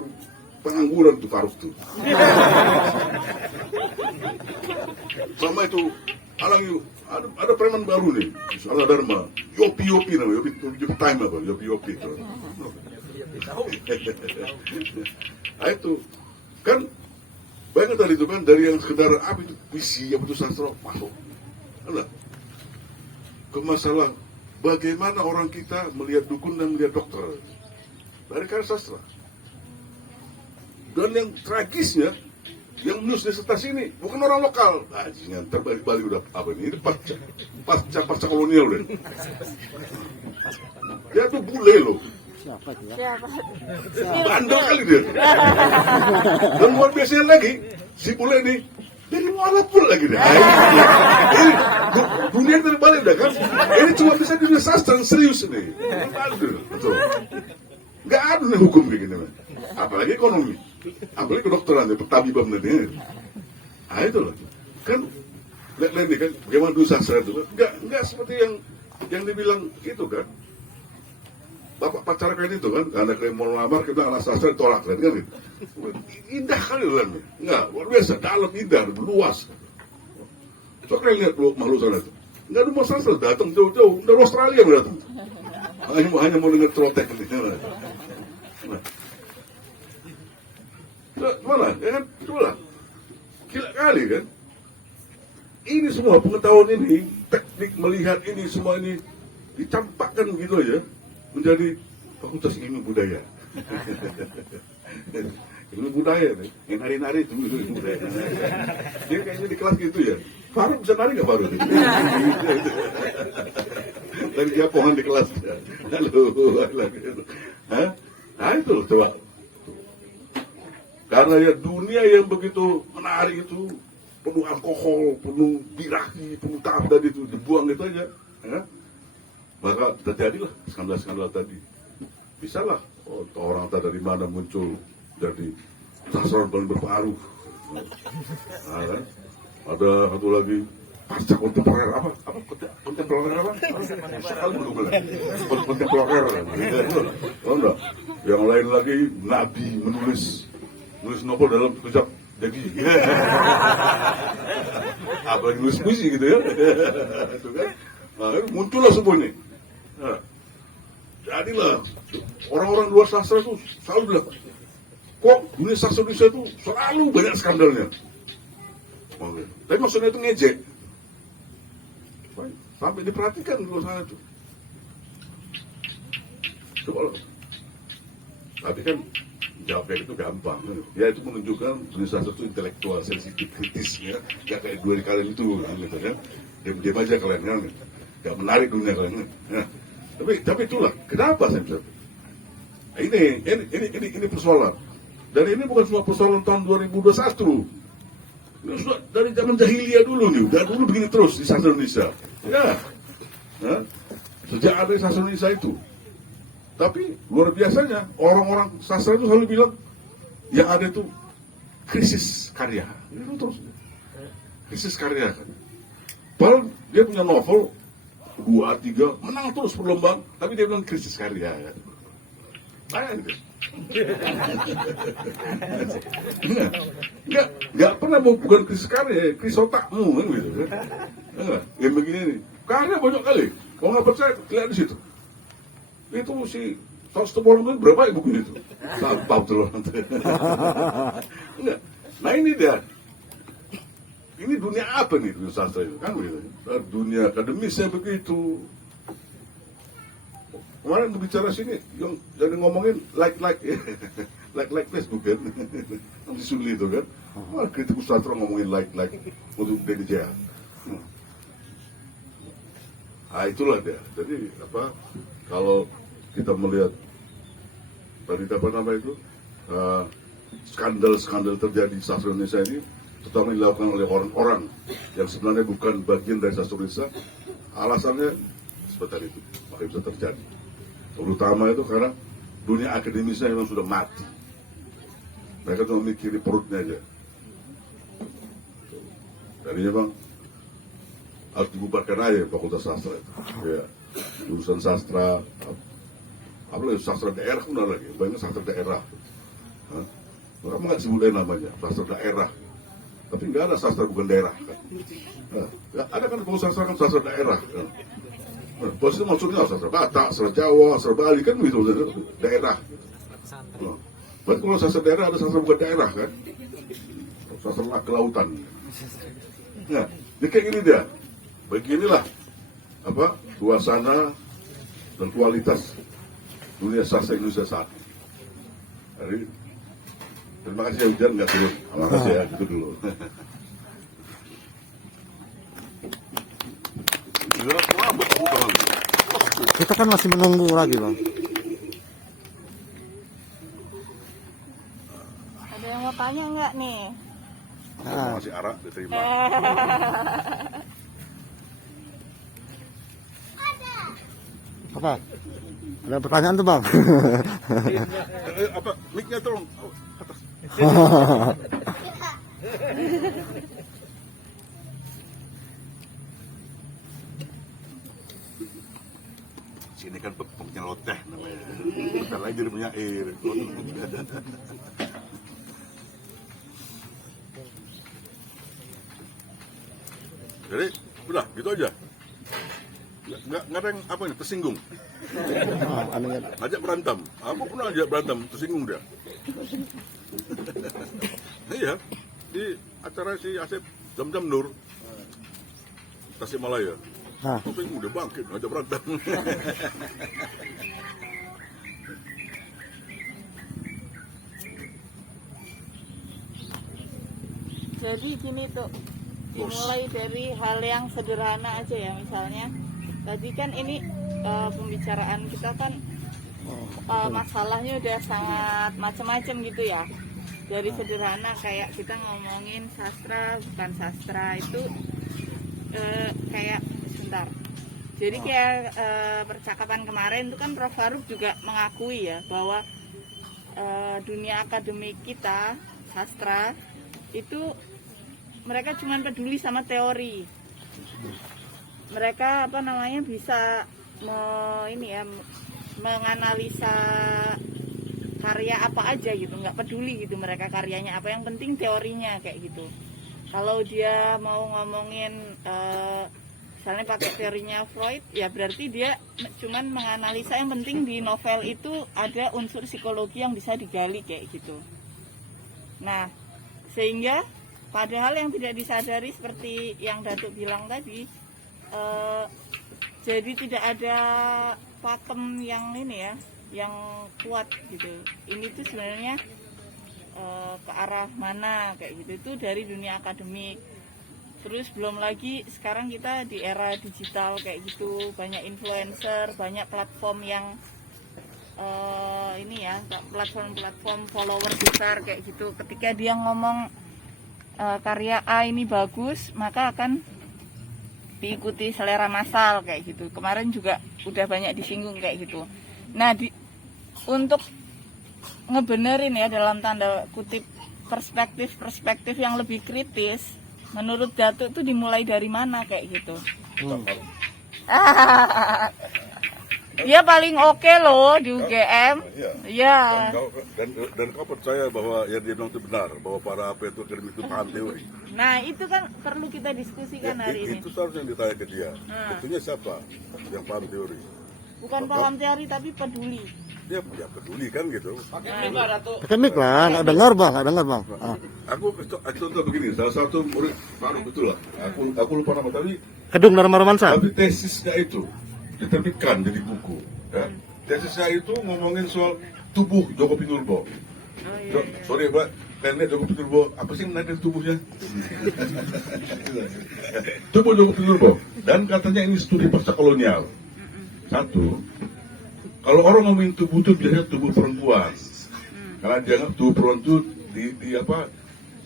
pengangguran tuh Faruk tuh. Sama itu ada preman baru nih, Salah Dharma, Yopi namanya, Yopi Time apa, Yopi itu. Nah itu kan banyak tadi itu kan dari yang sekedar apa itu visi yang itu sastra masuk, enggak ke masalah bagaimana orang kita melihat dukun dan melihat dokter dari karya sastra. Dan yang tragisnya yang menulis disertasi ini bukan orang lokal. Anjing, terbalik Bali udah apa ini pasca kolonial udah. Dia tuh bule loh. Siapa itu ya? Bandel kali dia. Dan luar biasanya lagi, si bule ini dari walaupun lagi deh. Ini dunia terbalik dah kan. Ini cuma bisa di dunia sastra serius ini. Betul. Nggak ada nih hukum kayak gini. Apalagi ekonomi. Apalagi kedokteran, petabiban nanti. Nah itu loh. Kan lihat ini kan bagaimana dulu sastra itu kan. Nggak seperti yang dibilang itu kan. Bapak pacar kayak itu kan, anak yang mau lamar kita anak sastra ditolak kan gitu. Indah kali dalamnya, enggak luar biasa, dalam indah, luas. So kalian lihat makhluk sana itu, enggak ada mau sastra datang jauh-jauh dari Australia datang, hanya mau dengar celotek ini. Mana? Ya kan, coba gila kali kan. Ini semua pengetahuan ini, teknik melihat ini semua ini dicampakkan gitu ya. Menjadi fakultas ilmu budaya. Ilmu budaya nih, yang nari-nari itu ilmu budaya. Dia kayaknya di kelas gitu ya. Faruk bisa nari nggak Faruk? Dari dia pohon di kelas. Halo. Hah? Nah itu loh, coba. Karena ya dunia yang begitu menarik itu penuh alkohol, penuh birahi, penuh tahap tadi itu dibuang gitu aja. Ya? Maka terjadilah skandal-skandal tadi. Bisalah orang tak dari mana muncul jadi sasaran paling berpengaruh. Nah, kan? Ada satu lagi pasca kontemporer apa? Kontemporer apa? Sekali belum bilang. Kontemporer. Enggak. Yang lain lagi Nabi menulis novel dalam sekejap jadi. Apalagi nulis puisi gitu ya. Itu kan. Nah, muncullah semua ini. Nah, jadilah orang-orang luar sastra itu selalu bilang, kok dunia sastra Indonesia itu selalu banyak skandalnya. Tapi maksudnya itu ngejek. Sampai diperhatikan di luar sana itu. Coba loh. Tapi kan jawabnya itu gampang. Ya itu menunjukkan dunia sastra itu intelektual, sensitif, kritis ya. Gak kayak dua kalian itu gitu kan. Diam-diam aja kalian kan. Gak menarik dunia kalian. Ya. Tapi itulah kenapa saya bisa. Ini persoalan. Dan ini bukan cuma persoalan tahun 2021. Ini sudah dari zaman jahiliyah dulu nih. Dari dulu begini terus di sastra Indonesia. Ya, Ya, sejak ada sastra Indonesia itu. Tapi luar biasanya orang-orang sastra itu selalu bilang yang ada itu krisis karya. Itu terus krisis karya kan. Padahal dia punya novel 2, 3 menang terus perlombaan, tapi dia bilang krisis karya kan. Gitu. Nggak pernah bukan krisis karya, krisis otakmu kan gitu kan. Yang begini nih, karya banyak kali. Kalau nggak percaya, lihat di situ. Itu si Stobolong berapa buku itu? Sampah tuh orang. Enggak. Nah ini dia. Ini dunia apa nih dunia sastra itu kan begitu. Dunia akademisnya begitu. Kemarin berbicara sini yang jadi ngomongin like Facebook kan. Di Suli itu kan. Wah, kritikus sastra ngomongin like untuk DDJ. Nah itulah dia. Jadi apa kalau kita melihat tadi apa nama itu skandal terjadi di sastra Indonesia ini, terutama dilakukan oleh orang-orang yang sebenarnya bukan bagian dari sastra Indonesia, alasannya seperti itu, makanya bisa terjadi. Terutama itu karena dunia akademisnya memang sudah mati. Mereka cuma mikirin perutnya aja. Jadi memang harus dibubarkan aja fakultas sastra itu. Ya, jurusan sastra, apalagi sastra daerah pun ada lagi, banyak sastra daerah. Mereka nggak sebutnya namanya sastra daerah, tapi nggak ada sastra bukan daerah. Kan? Ada kan kalau sastra kan sastra daerah. Kan? Bos itu maksudnya sastra Batak, sastra Jawa, sastra Bali kan begitu daerah. Berarti kalau sastra daerah ada sastra bukan daerah kan? Sastra kelautan. Nah, jadi kayak gini dia. Beginilah apa suasana dan kualitas dunia sastra Indonesia saat ini. Jadi, terima kasih ya hujan nggak turun. Terima kasih ya, itu dulu. Kita kan masih menunggu lagi, Bang. Ada yang mau tanya nggak nih? Masih arak diterima. Apa? Ada pertanyaan tuh, Bang? Apa mic-nya tolong atas. Sini kan penyeloteh namanya. Bentar lagi jadi penyair. Jadi udah gitu aja. Nggak ada yang apa ini tersinggung. Ajak berantem. Aku pernah ajak berantem, tersinggung dia. Iya, di acara si Asep Jam-Jam Nur Tasikmalaya. Tersinggung dia bangkit, ajak berantem. Jadi gini tuh, dimulai dari hal yang sederhana aja ya, misalnya tadi kan ini pembicaraan kita kan masalahnya udah sangat macam-macam gitu ya. Dari sederhana kayak kita ngomongin sastra bukan sastra itu kayak sebentar. Jadi kayak percakapan kemarin itu kan Prof Faruk juga mengakui ya bahwa dunia akademik kita sastra itu mereka cuma peduli sama teori. Mereka apa namanya bisa menganalisa karya apa aja gitu, nggak peduli gitu mereka karyanya apa, yang penting teorinya kayak gitu. Kalau dia mau ngomongin misalnya pakai teorinya Freud, ya berarti dia cuman menganalisa yang penting di novel itu ada unsur psikologi yang bisa digali kayak gitu. Nah, sehingga padahal yang tidak disadari seperti yang Datuk bilang tadi, jadi tidak ada pakem yang ini ya, yang kuat gitu. Ini tuh sebenarnya ke arah mana kayak gitu, itu dari dunia akademik. Terus belum lagi sekarang kita di era digital kayak gitu, banyak influencer, banyak platform yang platform follower besar kayak gitu. Ketika dia ngomong karya A ini bagus, maka akan diikuti selera massal kayak gitu. Kemarin juga udah banyak disinggung kayak gitu. Nah, untuk ngebenerin ya dalam tanda kutip perspektif yang lebih kritis, menurut Datuk itu dimulai dari mana kayak gitu? Dia paling oke loh di UGM. Iya. Dan kau percaya bahwa yang dia bilang itu benar, bahwa para apa itu akademik itu paham teori. Nah, itu kan perlu kita diskusikan hari ini. Itu seharusnya yang ditanya ke dia. Buktinya siapa yang paham teori? Bukan paham teori tapi peduli. Dia peduli kan gitu. Akademik lah, nggak dengar bang, bang. Aku contoh begini, salah satu murid baru betul lah. Aku lupa nama tadi. Kedung Dharma Romansa. Tapi tesisnya itu diterbitkan jadi buku. Ya. Tesisnya itu ngomongin soal tubuh Joko Pinurbo. Sorry Pak, nenek Joko Pinurbo, apa sih nenek tubuhnya? Tubuh Joko Pinurbo. Dan katanya ini studi pasca kolonial. Satu, kalau orang ngomongin tubuh itu biasanya tubuh perempuan. Karena dia anggap tubuh perempuan itu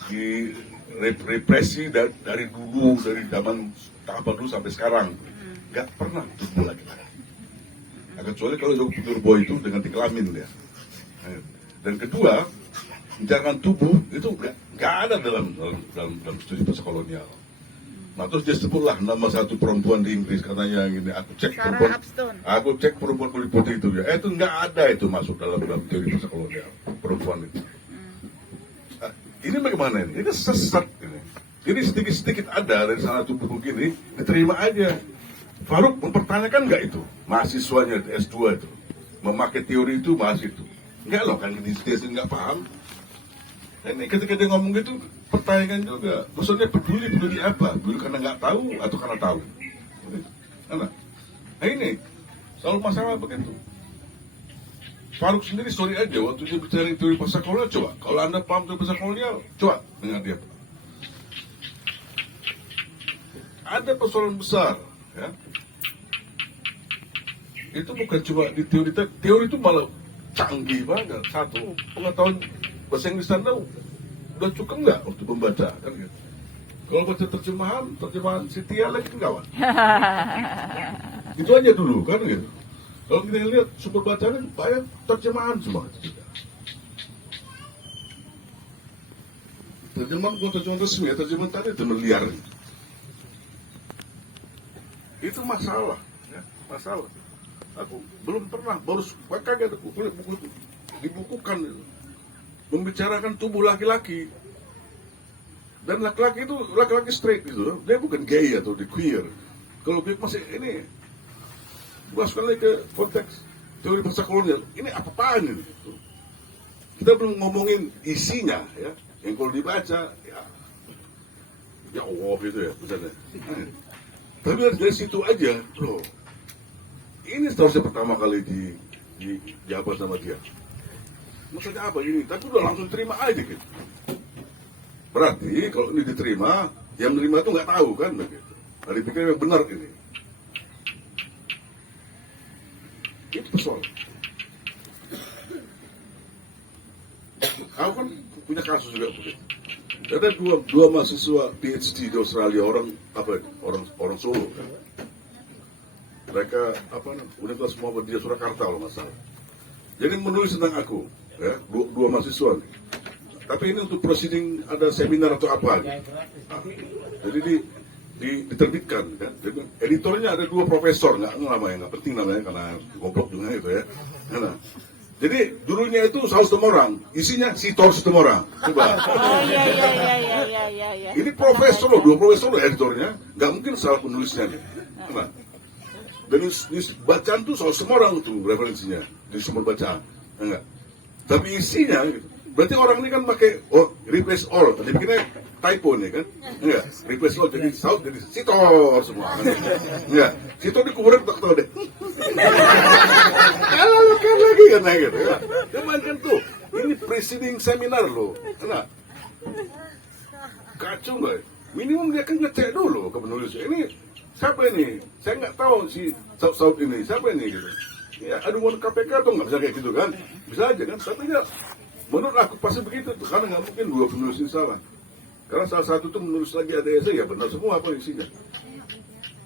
di represi dari dulu, dari zaman tahapan dulu sampai sekarang. Gak pernah tubuh laki-laki. Nah, kecuali kalau Joko Pinurbo itu dengan kelamin ya. Dan kedua, jangan tubuh itu gak ada dalam studi pasca kolonial. Nah terus dia sebutlah nama satu perempuan di Inggris katanya yang ini. Aku cek perempuan kulit putih itu ya. Itu nggak ada itu masuk dalam teori pasca kolonial perempuan itu. Nah, ini bagaimana ini? Ini sesat ini. Jadi sedikit-sedikit ada dari sana tubuh begini diterima aja. Faruk mempertanyakan nggak itu mahasiswanya S2 itu memakai teori itu masih itu nggak loh kan ini dia nggak paham. Dan ketika dia ngomong gitu pertanyakan juga maksudnya peduli apa? Peduli karena nggak tahu atau karena tahu? Nah ini selalu masalah begitu. Faruk sendiri sorry aja waktu dia bicara teori pasca kolonial, coba kalau anda paham teori pasca kolonial coba dengar dia. Ada persoalan besar ya. Itu bukan cuma di teori itu malah canggih banget. Satu, pengetahuan bahasa Inggris Anda udah cukup nggak untuk membaca kan gitu. Kalau baca terjemahan Sitia lagi kan kawan. Itu aja dulu kan gitu. Kalau kita lihat sumber bacaan banyak terjemahan semua. Terjemahan bukan terjemahan resmi ya, terjemahan tadi itu liar. Itu masalah, ya, masalah. Aku belum pernah, baru kaget aku kulit buku itu dibukukan itu, membicarakan tubuh laki-laki dan laki-laki itu laki-laki straight gitu, dia bukan gay atau di queer. Kalau gay masih ini, masukkan lagi ke konteks teori pasca kolonial. Ini apa-apaan ini? Kita belum ngomongin isinya, ya, yang kalau dibaca, ya Allah gitu ya, misalnya. Tapi dari situ aja, loh. Ini seharusnya pertama kali dijabat sama dia. Maksudnya apa ini? Tapi udah langsung terima aja gitu. Berarti kalau ini diterima, yang menerima itu nggak tahu kan begitu. Dari pikir yang benar ini. Itu persoalan. Aku kan punya kasus juga begitu. Ada dua mahasiswa PhD di Australia, orang Solo kan. Mereka Universitas Muhammadiyah Surakarta kalau nggak salah. Jadi menulis tentang aku, ya, dua mahasiswa nih. Tapi ini untuk proceeding ada seminar atau apa? Gitu. Nah, jadi diterbitkan, kan? Jadi, editornya ada dua profesor, nggak namanya, nggak penting namanya karena goblok juga itu ya. Nah, jadi dulunya itu Saus Temorang, isinya si Tor Temorang. Coba. Oh iya. Ini profesor loh, dua profesor loh editornya, nggak mungkin salah penulisnya nih. Nah, dan bacaan tuh soal semua orang tuh referensinya di sumber bacaan, enggak. Tapi isinya, gitu. Berarti orang ini kan pakai replace all, tadi bikinnya typo nih kan, enggak. Replace all jadi Saud jadi Sitor semua, enggak. Sitor dikuburin tak tahu deh. Kalau kan lagi kan gitu, ya. Cuman kan tuh, ini preceding seminar loh, enggak. Kacau nggak? Minimum dia kan ngecek dulu ke penulisnya. Ini siapa ini? Saya nggak tahu si Saud ini. Siapa ini gitu? Ya, aduan KPK atau nggak bisa kayak gitu kan? Bisa aja kan? Tapi ya, menurut aku pasti begitu tuh. Karena nggak mungkin dua penulis ini salah. Karena salah satu tuh menulis lagi ada essay ya benar semua apa isinya.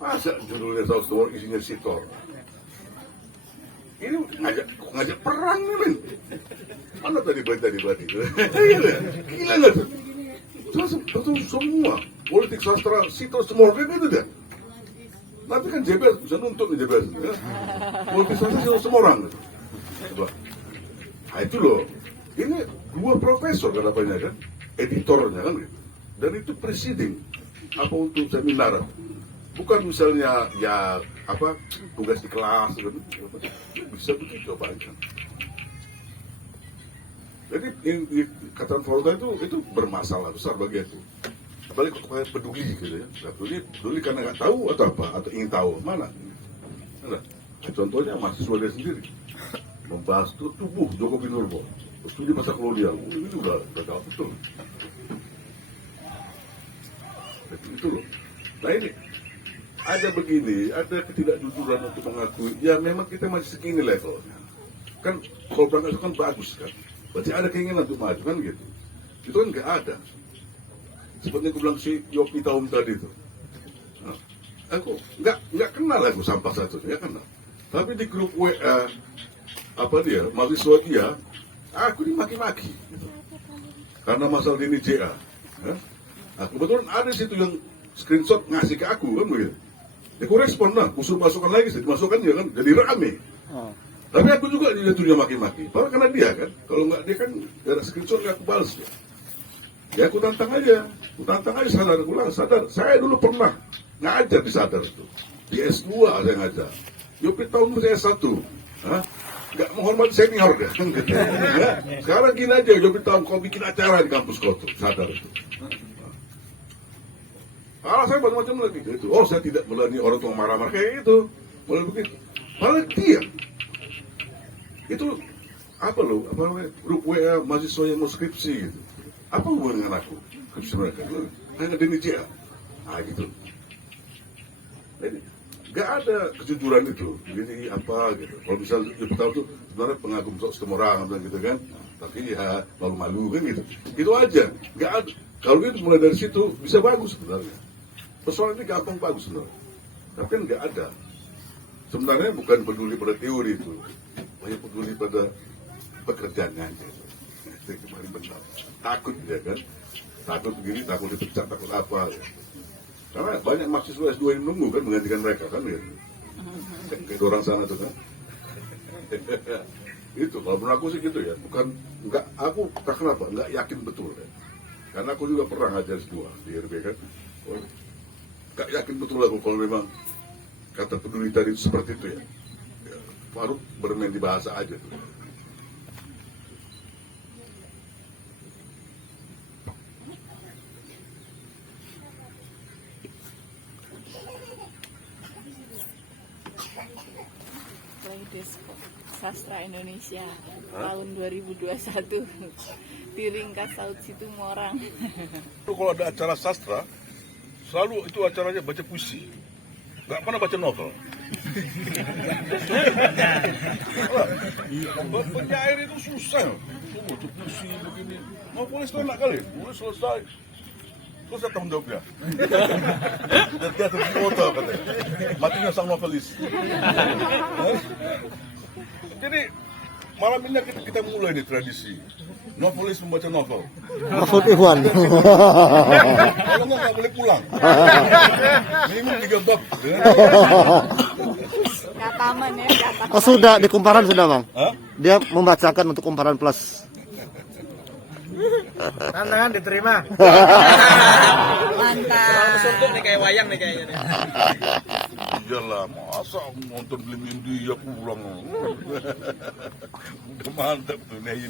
Masa judulnya Saus Timur isinya Sitor? Ini ngajak perang nih, men. Mana tadi berita di Bati? Gila nggak tuh? Betul semua politik sastra Sitor Semor kan itu dah. Nanti kan JBS bisa nuntut nih JBS. Ya? Politik sastra Sitor Semorang. Coba. Nah itu loh. Ini 2 profesor kan apanya kan, editornya kan gitu. Dan itu presiding apa untuk seminar. Bukan misalnya ya apa tugas di kelas gitu. Bisa begitu apa aja. Jadi kata Volta itu bermasalah besar bagi itu. Apalagi kalau peduli gitu ya. Peduli karena nggak tahu atau apa atau ingin tahu mana. Nah, contohnya mahasiswa dia sendiri membahas tubuh Joko Pinurbo, studi masa kolonial. Ini udah gagal betul. Itu loh. Nah ini ada begini, ada ketidakjujuran untuk mengakui. Ya memang kita masih segini levelnya. Kan kalau berangkat itu kan bagus kan. Berarti ada keinginan untuk maju kan gitu. Itu kan nggak ada. Seperti yang aku bilang si Yopi Taum tadi itu. Nah, aku nggak kenal aku sampah satu, nggak kenal. Tapi di grup WA apa dia mahasiswa dia, aku dimaki-maki. Gitu. Karena masalah ini JA. Ya? Nah, kebetulan ada di situ yang screenshot ngasih ke aku kan begitu. Ya, aku respon lah, usul masukan lagi, dimasukkan ya kan, jadi rame. Tapi aku juga jatuhnya maki-maki, padahal karena dia kan, kalau nggak dia kan ada screenshot nggak aku balas ya. Ya aku tantang aja sadar, aku bilang sadar. Saya dulu pernah ngajar di Sadar itu, di S2 saya ngajar. Yopi tahun saya S1, nggak menghormati senior kan gitu. Ya. Sekarang gini aja, Yopi tahun kau bikin acara di kampus kau tuh, Sadar itu. Saya macam-macam lagi gitu. Oh saya tidak melani orang tua marah-marah kayak gitu, boleh begitu. Malah dia itu apa loh? Apa namanya? Grup WA mahasiswa yang mau skripsi gitu. Apa hubungan dengan aku? Skripsi mereka hanya Denny JA. Nah gitu. Jadi nggak ada kejujuran itu. Jadi apa gitu? Kalau misalnya dia tahu tuh sebenarnya pengagum semua orang gitu kan. Tapi ya malu-malu kan gitu. Itu aja. Nggak ada. Kalau gitu mulai dari situ bisa bagus sebenarnya. Persoalan ini gampang bagus sebenarnya. Tapi kan nggak ada. Sebenarnya bukan peduli pada teori itu. Banyak peduli pada pekerjaannya aja. Itu kemarin benar. Takut dia kan. Takut begini, takut dipecat, takut apa. Ya. Karena banyak mahasiswa S2 yang nunggu kan menggantikan mereka kan. Gitu. Kayak orang sana tuh kan. Itu kalau menurut aku sih gitu ya. Bukan, enggak, aku tak kenapa, enggak yakin betul ya. Karena aku juga pernah ngajar S2 di RB kan. Enggak yakin betul aku kalau memang kata peduli tadi seperti itu ya. Baru bermain di bahasa aja tuh. Kaleidoskop Sastra Indonesia tahun 2021 diringkas Saud Situmorang. Kalau ada acara sastra, selalu itu acaranya baca puisi. Nggak pernah baca novel. Penyair itu susah. Itu puisi begini. Mau tulis tuh enak kali. Tulis selesai. Terus tanggung jawabnya. Dan dia terus foto katanya. Matinya sang novelis. Jadi malam ini kita mulai nih tradisi. Novelis membaca novel. Mahfud Ikhwan. Kalau nggak boleh pulang. Minimum 3 bab. Kataman ya, kataman. Oh sudah di kumparan sudah bang. Hah? Dia membacakan untuk kumparan plus. Tantangan diterima. Mantap. Suntuk nih kayak wayang nih kayaknya. Iyalah, masa nonton film India pulang. Udah mantap tuh, nei.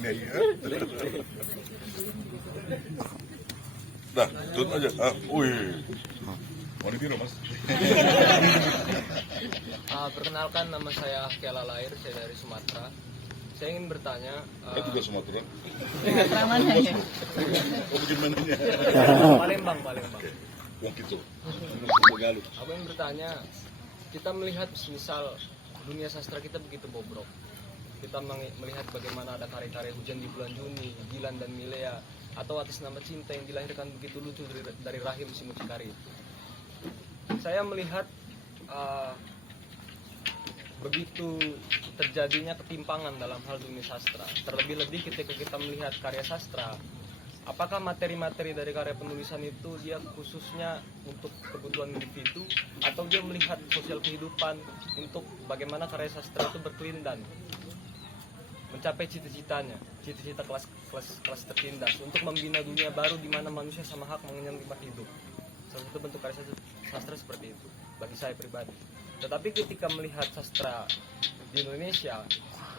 Dah, tutup aja. Wih. Mau ditiru, Mas? Perkenalkan, nama saya Kela Lair, saya dari Sumatera. Saya ingin bertanya. Saya juga Sumatera. Ramanya ya. Oh, bagaimana? Palembang. Wong gitu. Aku ingin bertanya, kita melihat misal dunia sastra kita begitu bobrok. Kita melihat bagaimana ada karya-karya Hujan di Bulan Juni, Gilan dan Milea, atau Atas Nama Cinta yang dilahirkan begitu lucu dari rahim si mucikari. Saya melihat begitu terjadinya ketimpangan dalam hal dunia sastra. Terlebih-lebih ketika kita melihat karya sastra, apakah materi-materi dari karya penulisan itu dia khususnya untuk kebutuhan individu, atau dia melihat sosial kehidupan untuk bagaimana karya sastra itu berkelindan mencapai cita-citanya, cita-cita kelas tertindas untuk membina dunia baru di mana manusia sama hak mengenyam nikmat hidup. Salah satu bentuk karya sastra seperti itu bagi saya pribadi. Tetapi ketika melihat sastra di Indonesia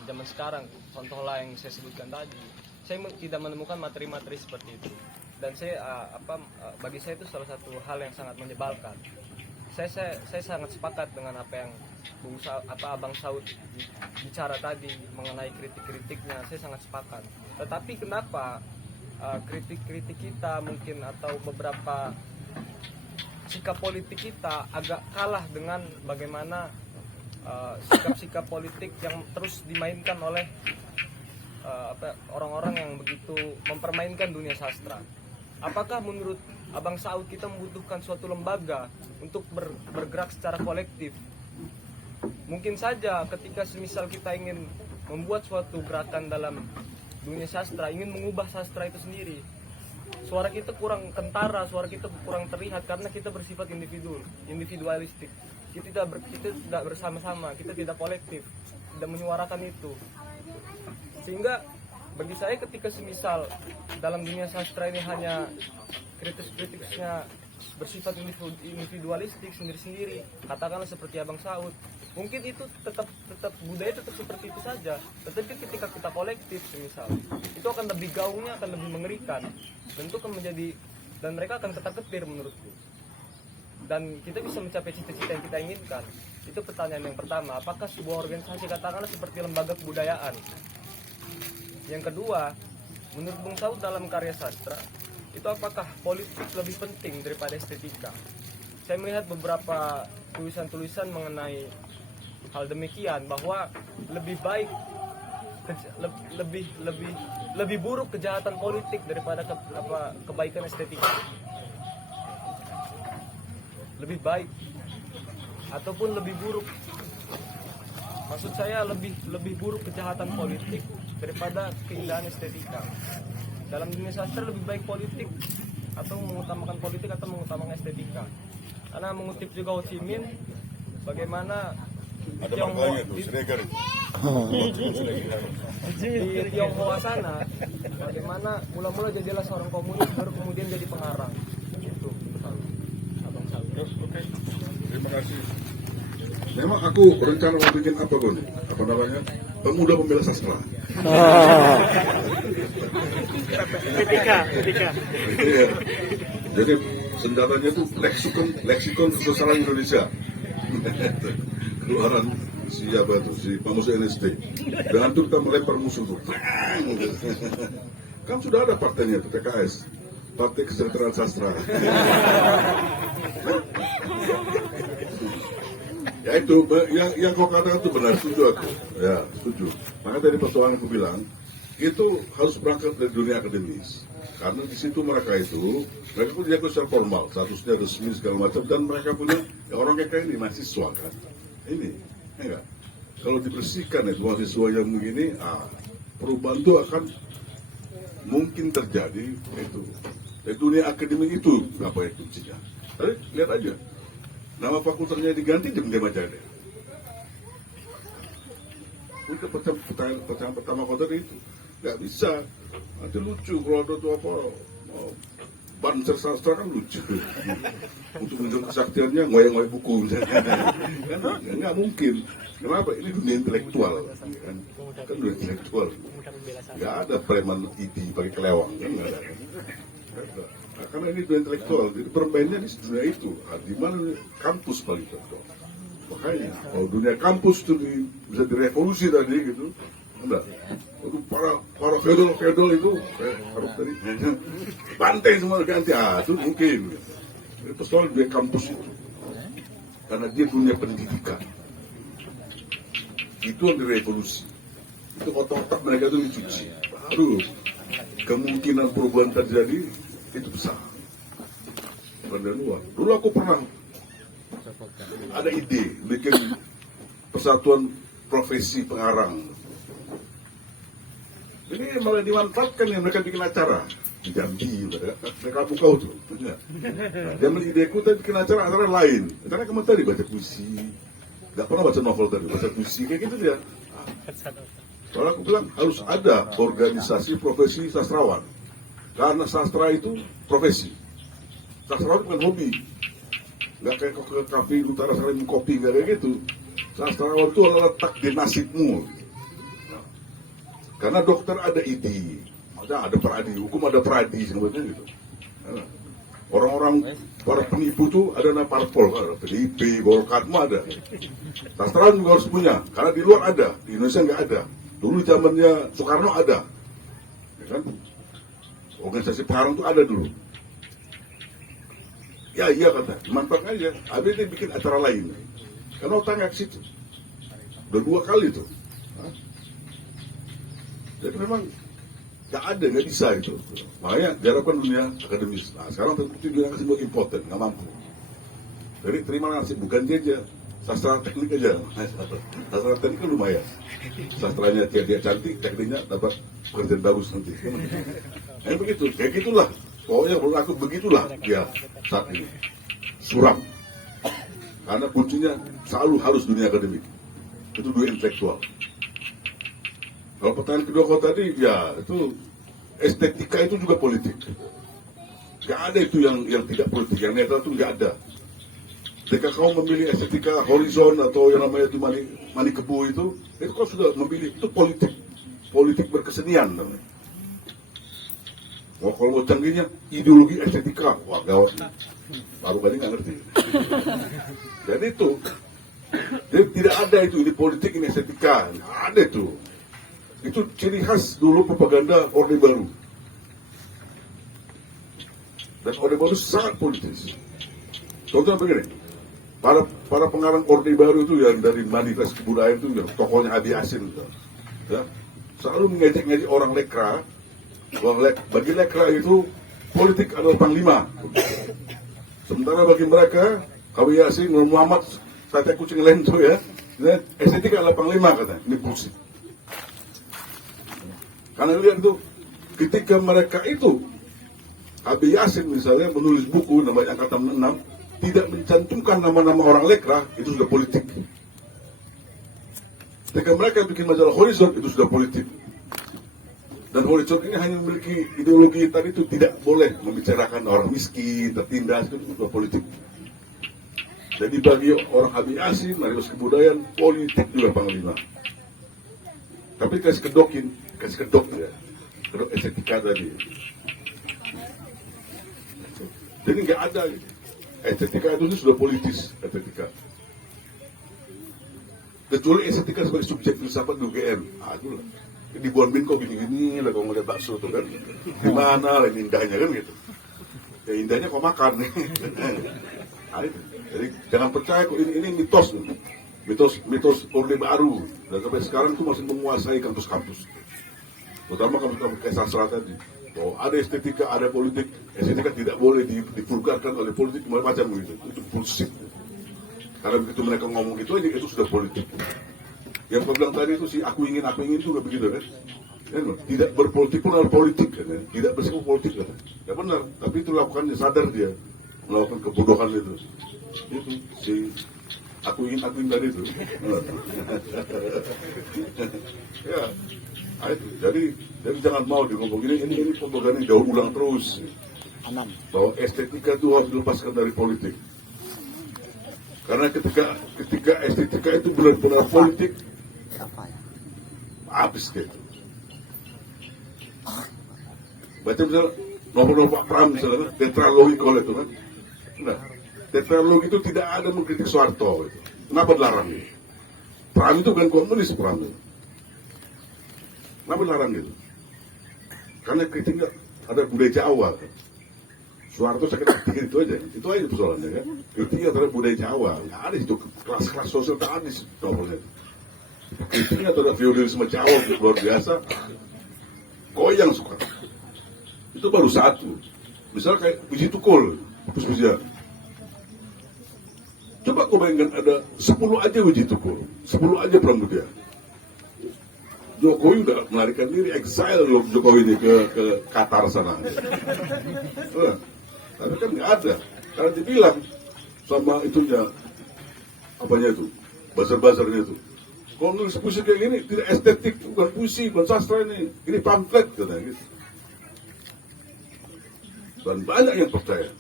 zaman sekarang, contohlah yang saya sebutkan tadi, saya tidak menemukan materi-materi seperti itu. Dan saya bagi saya itu salah satu hal yang sangat menyebalkan. Saya sangat sepakat dengan apa yang Abang Saud bicara tadi mengenai kritik-kritiknya. Saya sangat sepakat. Tetapi kenapa kritik-kritik kita mungkin atau beberapa sikap politik kita agak kalah dengan bagaimana sikap-sikap politik yang terus dimainkan oleh orang-orang yang begitu mempermainkan dunia sastra. Apakah menurut Abang Saud kita membutuhkan suatu lembaga untuk bergerak secara kolektif? Mungkin saja ketika semisal kita ingin membuat suatu gerakan dalam dunia sastra, ingin mengubah sastra itu sendiri, suara kita kurang kentara, suara kita kurang terlihat karena kita bersifat individualistik. Kita tidak bersama-sama, kita tidak kolektif, tidak menyuarakan itu. Sehingga bagi saya ketika semisal dalam dunia sastra ini hanya kritis-kritisnya bersifat individualistik sendiri-sendiri, katakanlah seperti Abang Saud, mungkin itu tetap budaya tetap seperti itu saja. Tetapi ketika kita kolektif semisal, itu akan lebih gaungnya, akan lebih mengerikan, dan itu akan menjadi, dan mereka akan ketar-ketir menurutku, dan kita bisa mencapai cita-cita yang kita inginkan. Itu pertanyaan yang pertama, apakah sebuah organisasi katakanlah seperti lembaga kebudayaan. Yang kedua, menurut Bung Saud dalam karya sastra itu apakah politik lebih penting daripada estetika? Saya melihat beberapa tulisan-tulisan mengenai hal demikian, bahwa lebih baik lebih buruk kejahatan politik daripada kebaikan estetika. Lebih baik ataupun lebih buruk, maksud saya lebih buruk kejahatan politik daripada keindahan estetika. Dalam dunia sastra lebih baik politik atau mengutamakan politik atau mengutamakan estetika. Karena mengutip juga Ho Chi Minh, bagaimana Ada marganya tuh, Siregar. di Tionghoa sana, bagaimana mula-mula jadilah seorang komunis, baru kemudian jadi pengarang. Itu Abang Saud. Oke, terima kasih. Memang aku berencana mau bikin apa Gun? Apa namanya? Pemuda Pembela Sastra. Ketika. Iya. Jadi senjatanya itu leksikon kesusahan Indonesia. Keluaran siapa tuh, si Pamus NST. Dan itu kita melempar musuh tuh. Kan sudah ada partainya tuh, PKS, Partai Kesejahteraan Sastra. Ya itu, yang kau katakan itu benar, setuju aku. Ya, setuju. Maka tadi persoalan yang aku bilang, itu harus berangkat dari dunia akademis. Karena di situ mereka pun dijaga secara formal, statusnya resmi segala macam, dan mereka punya, ya orang kayak ini mahasiswa kan. Ini, enggak. Kalau dibersihkan itu mahasiswa yang begini, perubahan itu akan mungkin terjadi. Itu, dari dunia akademik itu apa yang kuncinya. Tapi lihat aja, nama fakultasnya diganti diam aja deh. Udah pertanyaan pertama kota itu nggak bisa. Nanti lucu kalau ada tuh apa Banser sastra kan lucu. Untuk menunjukkan kesaktiannya ngoyak-ngoyak buku misalnya. Kan nggak mungkin. Kenapa? Ini dunia intelektual kan dunia intelektual. Nggak ada preman IT pakai kelewang kan nggak ada. Nah, karena ini dunia intelektual, jadi permainnya di dunia itu. Di mana kampus paling cocok. Makanya kalau dunia kampus itu bisa direvolusi tadi gitu, enggak. Itu para fedol itu harus tadi bantai semua ganti, itu mungkin. Itu persoalan dunia kampus itu, karena dia dunia pendidikan. Itu yang direvolusi. Itu otak-otak mereka itu dicuci. Baru kemungkinan perubahan terjadi itu besar. Bukan dari luar. Dulu aku pernah ada ide bikin persatuan profesi pengarang. Ini malah dimanfaatkan yang mereka bikin acara di Jambi, mereka buka itu. Nah, zaman ideku tadi bikin acara lain. Karena kemarin tadi baca puisi, nggak pernah baca novel tadi, baca puisi kayak gitu dia. Soalnya aku bilang harus ada organisasi profesi sastrawan. Karena sastra itu profesi. Sastrawan bukan hobi. Nggak kayak ke kafe utara sering kopi, nggak kayak gitu. Sastrawan itu adalah letak di nasibmu. Karena dokter ada ID, ada peradi, hukum ada peradi sebenarnya gitu. Nah, orang-orang para penipu tuh ada nama parpol, ada PDIP, Golkar, semua ada. Sastrawan juga harus punya, karena di luar ada, di Indonesia nggak ada. Dulu zamannya Soekarno ada, ya kan? Organisasi pengarang tuh ada dulu. Ya iya kata, manfaatkan aja. Habis dia bikin acara lain, karena otaknya ke situ. Udah 2 kali tuh. Jadi memang nggak ada, nggak bisa itu. Makanya diharapkan dunia akademis. Nah sekarang terbukti dunia akademis semua impoten, nggak mampu. Jadi terima nasib, bukan dia aja. Sastra teknik aja. Sastra teknik kan lumayan. Sastranya dia cantik, tekniknya dapat pekerjaan bagus nanti. Kayak begitu, kayak gitulah. Pokoknya menurut aku begitulah dia saat ini. Suram. Karena kuncinya selalu harus dunia akademik. Itu dunia intelektual. Kalau pertanyaan kedua kau tadi, ya itu estetika itu juga politik. Gak ada itu yang tidak politik, yang netral itu gak ada. Ketika kau memilih estetika horizon atau yang namanya itu mani kebu itu kau sudah memilih, itu politik. Politik berkesenian namanya. Kalau mau canggihnya, ideologi estetika, wah gawat. Baru kali nggak ngerti. Jadi itu, jadi tidak ada itu, ini politik, ini estetika. Nggak ada itu. Itu ciri khas dulu propaganda Orde Baru. Dan Orde Baru sangat politis. Contohnya begini, para pengarang Orde Baru itu yang dari manifest kebudayaan itu, yang tokohnya Adi Asin, ya, selalu mengejek-ngejek orang lekra. Bagi lekra itu politik adalah panglima. Sementara bagi mereka, Kawi Yasin, Nur Muhammad, sate kucing lento ya, estetika adalah panglima katanya. Ini bullshit. Karena lihat itu, ketika mereka itu, Abi Yasin misalnya menulis buku namanya Angkatan 6, tidak mencantumkan nama-nama orang lekra, itu sudah politik. Ketika mereka bikin majalah Horizon, itu sudah politik. Dan Horizon ini hanya memiliki ideologi tadi itu tidak boleh membicarakan orang miskin, tertindas, itu sudah politik. Jadi bagi orang Abi Yasin, Marius Kebudayaan, politik juga panglima. Tapi kasih kedok ya, kedok estetika tadi. Jadi nggak ada gitu. Estetika itu sudah politis, estetika. Kecuali estetika sebagai subjek filsafat di UGM, itulah. Di Bonbin kok gini-gini lah kalau ngeliat bakso tuh kan, gimana lah indahnya kan gitu. Ya indahnya kok makan nih. Jadi jangan percaya kok ini mitos Orde Baru. Dan sampai sekarang tuh masih menguasai kampus-kampus. Terutama kampus-kampus kayak sastra tadi. Oh, ada estetika, ada politik. Estetika tidak boleh divulgarkan oleh politik macam begitu. Itu bullshit. Karena begitu mereka ngomong gitu aja, itu sudah politik. Yang kau bilang tadi itu aku ingin juga begitu kan. Tidak berpolitik pun adalah politik kan. Tidak bersifat politik kan. Ya benar, tapi itu lakukannya sadar dia melakukan kebodohan itu. Itu si aku ingin tadi itu. Ya, itu. Jadi jangan mau ngomong ini propaganda jauh ulang terus. Bahwa estetika itu harus dilepaskan dari politik. Karena ketika estetika itu benar-benar politik, habis gitu. Baca misalnya novel Pak Pram misalnya, tetralogi kalau itu kan. Nah, tetralogi itu tidak ada mengkritik Soeharto. Gitu. Kenapa dilarang gitu? Pram itu bukan komunis, Pram itu. Kenapa dilarang gitu? Karena kritiknya ada budaya Jawa kan. Soeharto sakit hati itu aja persoalannya kan. Kritiknya terhadap budaya Jawa, nggak ada itu kelas sosial, tak ada di novelnya. Kritiknya terhadap feodalisme Jawa luar biasa. Goyang suka. Itu baru satu. Misalnya kayak Puji Tukul, Puspusya. Coba Coba kau bayangkan ada 10 aja Wiji Tukur, 10 aja Pramudia. Jokowi udah melarikan diri, exile loh Jokowi ini ke Qatar sana. Tapi kan nggak ada, karena dibilang sama itunya, apanya itu, buzzer-buzzernya itu. Kalau nulis puisi kayak gini, tidak estetik, bukan puisi, bukan sastra ini pamflet katanya gitu. Dan banyak yang percaya.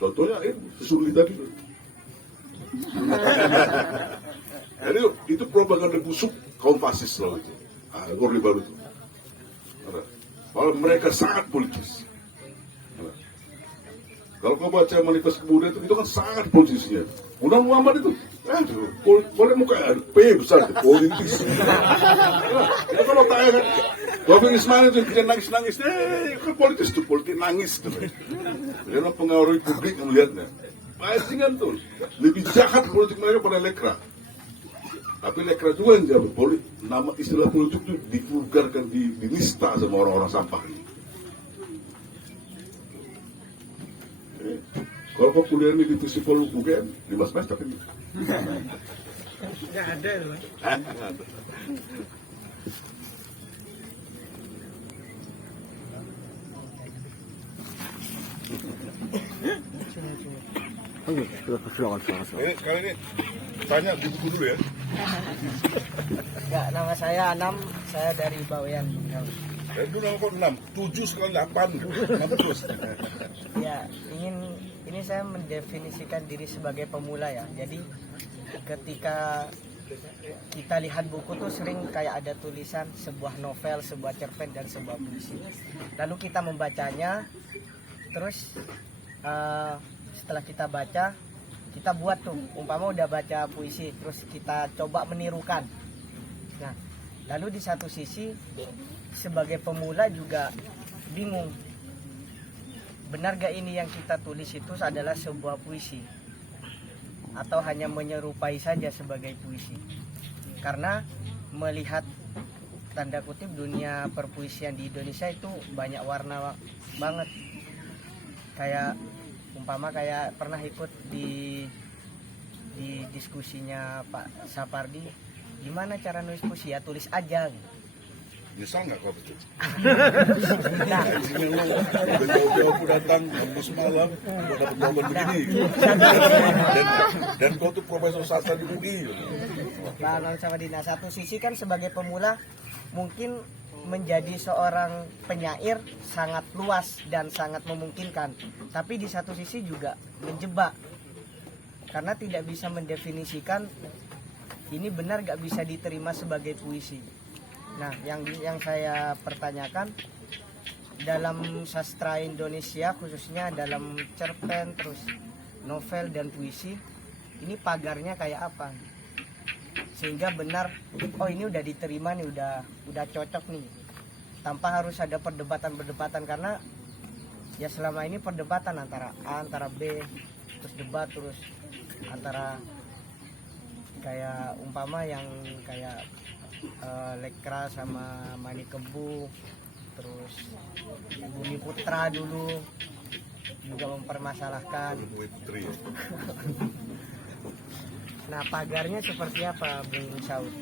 Contohnya Sesuli tadi. Jadi itu propaganda busuk kaum fasis loh itu. Orde Baru itu. Kalau mereka sangat politis. Kalau kau baca manifest kemudian itu kan sangat politisnya. Undang Muhammad itu, boleh muka P besar, politis. Ya kalau tanya kan, Taufik Ismail itu dia nangis-nangis, kan politis tuh, politik nangis tuh. Karena pengaruh publik yang melihatnya. Bajingan tuh, lebih jahat politik mereka pada lekra. Tapi lekra juga yang jahat, nama istilah politik itu divulgarkan, dinista sama orang-orang sampah ini. Kalau kau kuliah ini di Festival UGM, di Mas tapi Nggak ada loh. Oke, silakan. Ini kali ini tanya di buku dulu ya. Ya, nama saya Anam, saya dari Bawean. Dan dulu nama kau 6, 7 sekali 8, 6 terus. Ya, ini saya mendefinisikan diri sebagai pemula ya. Jadi ketika kita lihat buku tuh sering kayak ada tulisan sebuah novel, sebuah cerpen dan sebuah puisi. Lalu kita membacanya, terus setelah kita baca, kita buat tuh, umpama udah baca puisi, terus kita coba menirukan. Nah, lalu di satu sisi sebagai pemula juga bingung, benar gak ini yang kita tulis itu adalah sebuah puisi atau hanya menyerupai saja sebagai puisi. Karena melihat tanda kutip dunia perpuisian di Indonesia itu banyak warna banget. Kayak umpama kayak pernah ikut di diskusinya Pak Sapardi, gimana cara nulis puisi, ya tulis aja gitu. Nyesal nggak kau betul? Nah, Udah jauh-jauh datang, kampus malam, udah dapat jawaban begini. Dan kau tuh profesor sastra di UI. Nah, sama Dina, satu sisi kan sebagai pemula mungkin menjadi seorang penyair sangat luas dan sangat memungkinkan, tapi di satu sisi juga menjebak karena tidak bisa mendefinisikan ini benar gak bisa diterima sebagai puisi. Nah, yang saya pertanyakan, dalam sastra Indonesia khususnya dalam cerpen, terus novel dan puisi, ini pagarnya kayak apa? Sehingga benar, oh ini udah diterima nih, udah cocok nih, tanpa harus ada perdebatan karena ya selama ini perdebatan antara A, antara B, terus debat terus antara kayak umpama yang kayak Lekra sama Mani Kembu, terus Bumi Putra dulu juga mempermasalahkan. Putri. Nah, pagarnya seperti apa, Bung Saud?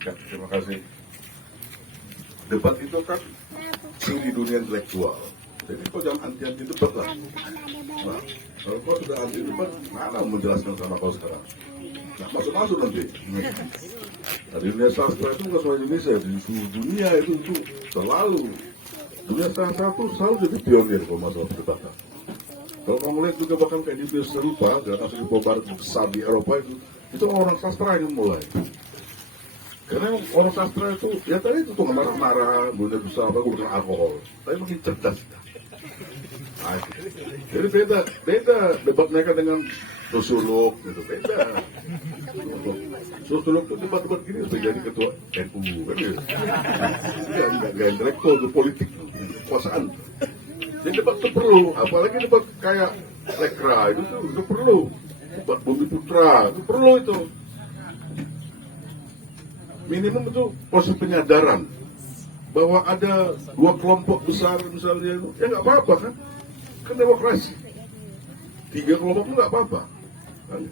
Ya, terima kasih. Debat itu kan di dunia intelektual. Jadi kau jangan anti debat lah. Nah, kalau kau sudah anti debat, mana menjelaskan sama kau sekarang? Nah, masuk nanti. Nah, di dunia sastra itu bukan soal Indonesia, di seluruh dunia itu selalu. Dunia sastra itu selalu jadi pionir kalau masalah perdebatan. Kalau kamu lihat juga bahkan kayak di Indonesia serupa, dan asal barat besar di Eropa itu orang sastra yang mulai. Karena orang sastra itu, ya tadi itu tuh marah-marah, dunia besar, gunakan alkohol. Tapi makin cerdas. Nah, jadi beda debat mereka dengan sosiolog, gitu, beda. Sosiolog itu debat-debat gini supaya jadi ketua NU, kan gitu. Nggak intelektual, itu politik, kekuasaan. Jadi debat itu perlu, apalagi debat kayak Lekra itu perlu. Debat Bumi Putra, itu perlu itu. Minimum itu proses penyadaran bahwa ada dua kelompok besar misalnya, ya nggak apa-apa kan demokrasi. 3 kelompok itu nggak apa-apa. Kan?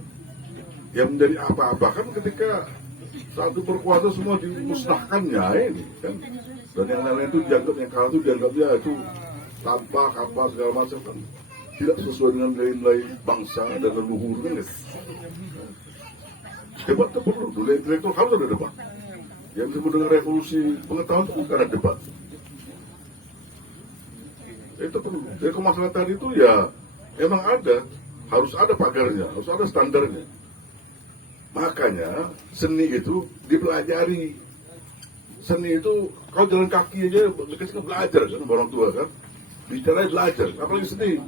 Yang menjadi apa-apa kan ketika satu berkuasa semua dimusnahkannya ini kan. Dan yang lain-lain itu dianggap, yang kalah itu dianggapnya itu tanpa kapal segala macam kan. Tidak sesuai dengan nilai-nilai bangsa dan leluhur kan. Debat itu perlu, dulu intelektual harus ada debat. Yang disebut dengan revolusi pengetahuan itu bukan ada debat. Itu perlu. Jadi kemaslahatan itu ya emang ada, harus ada pagarnya, harus ada standarnya. Makanya seni itu dipelajari. Seni itu kalau jalan kaki aja dikasih belajar kan orang tua kan. Bicara belajar, apalagi seni.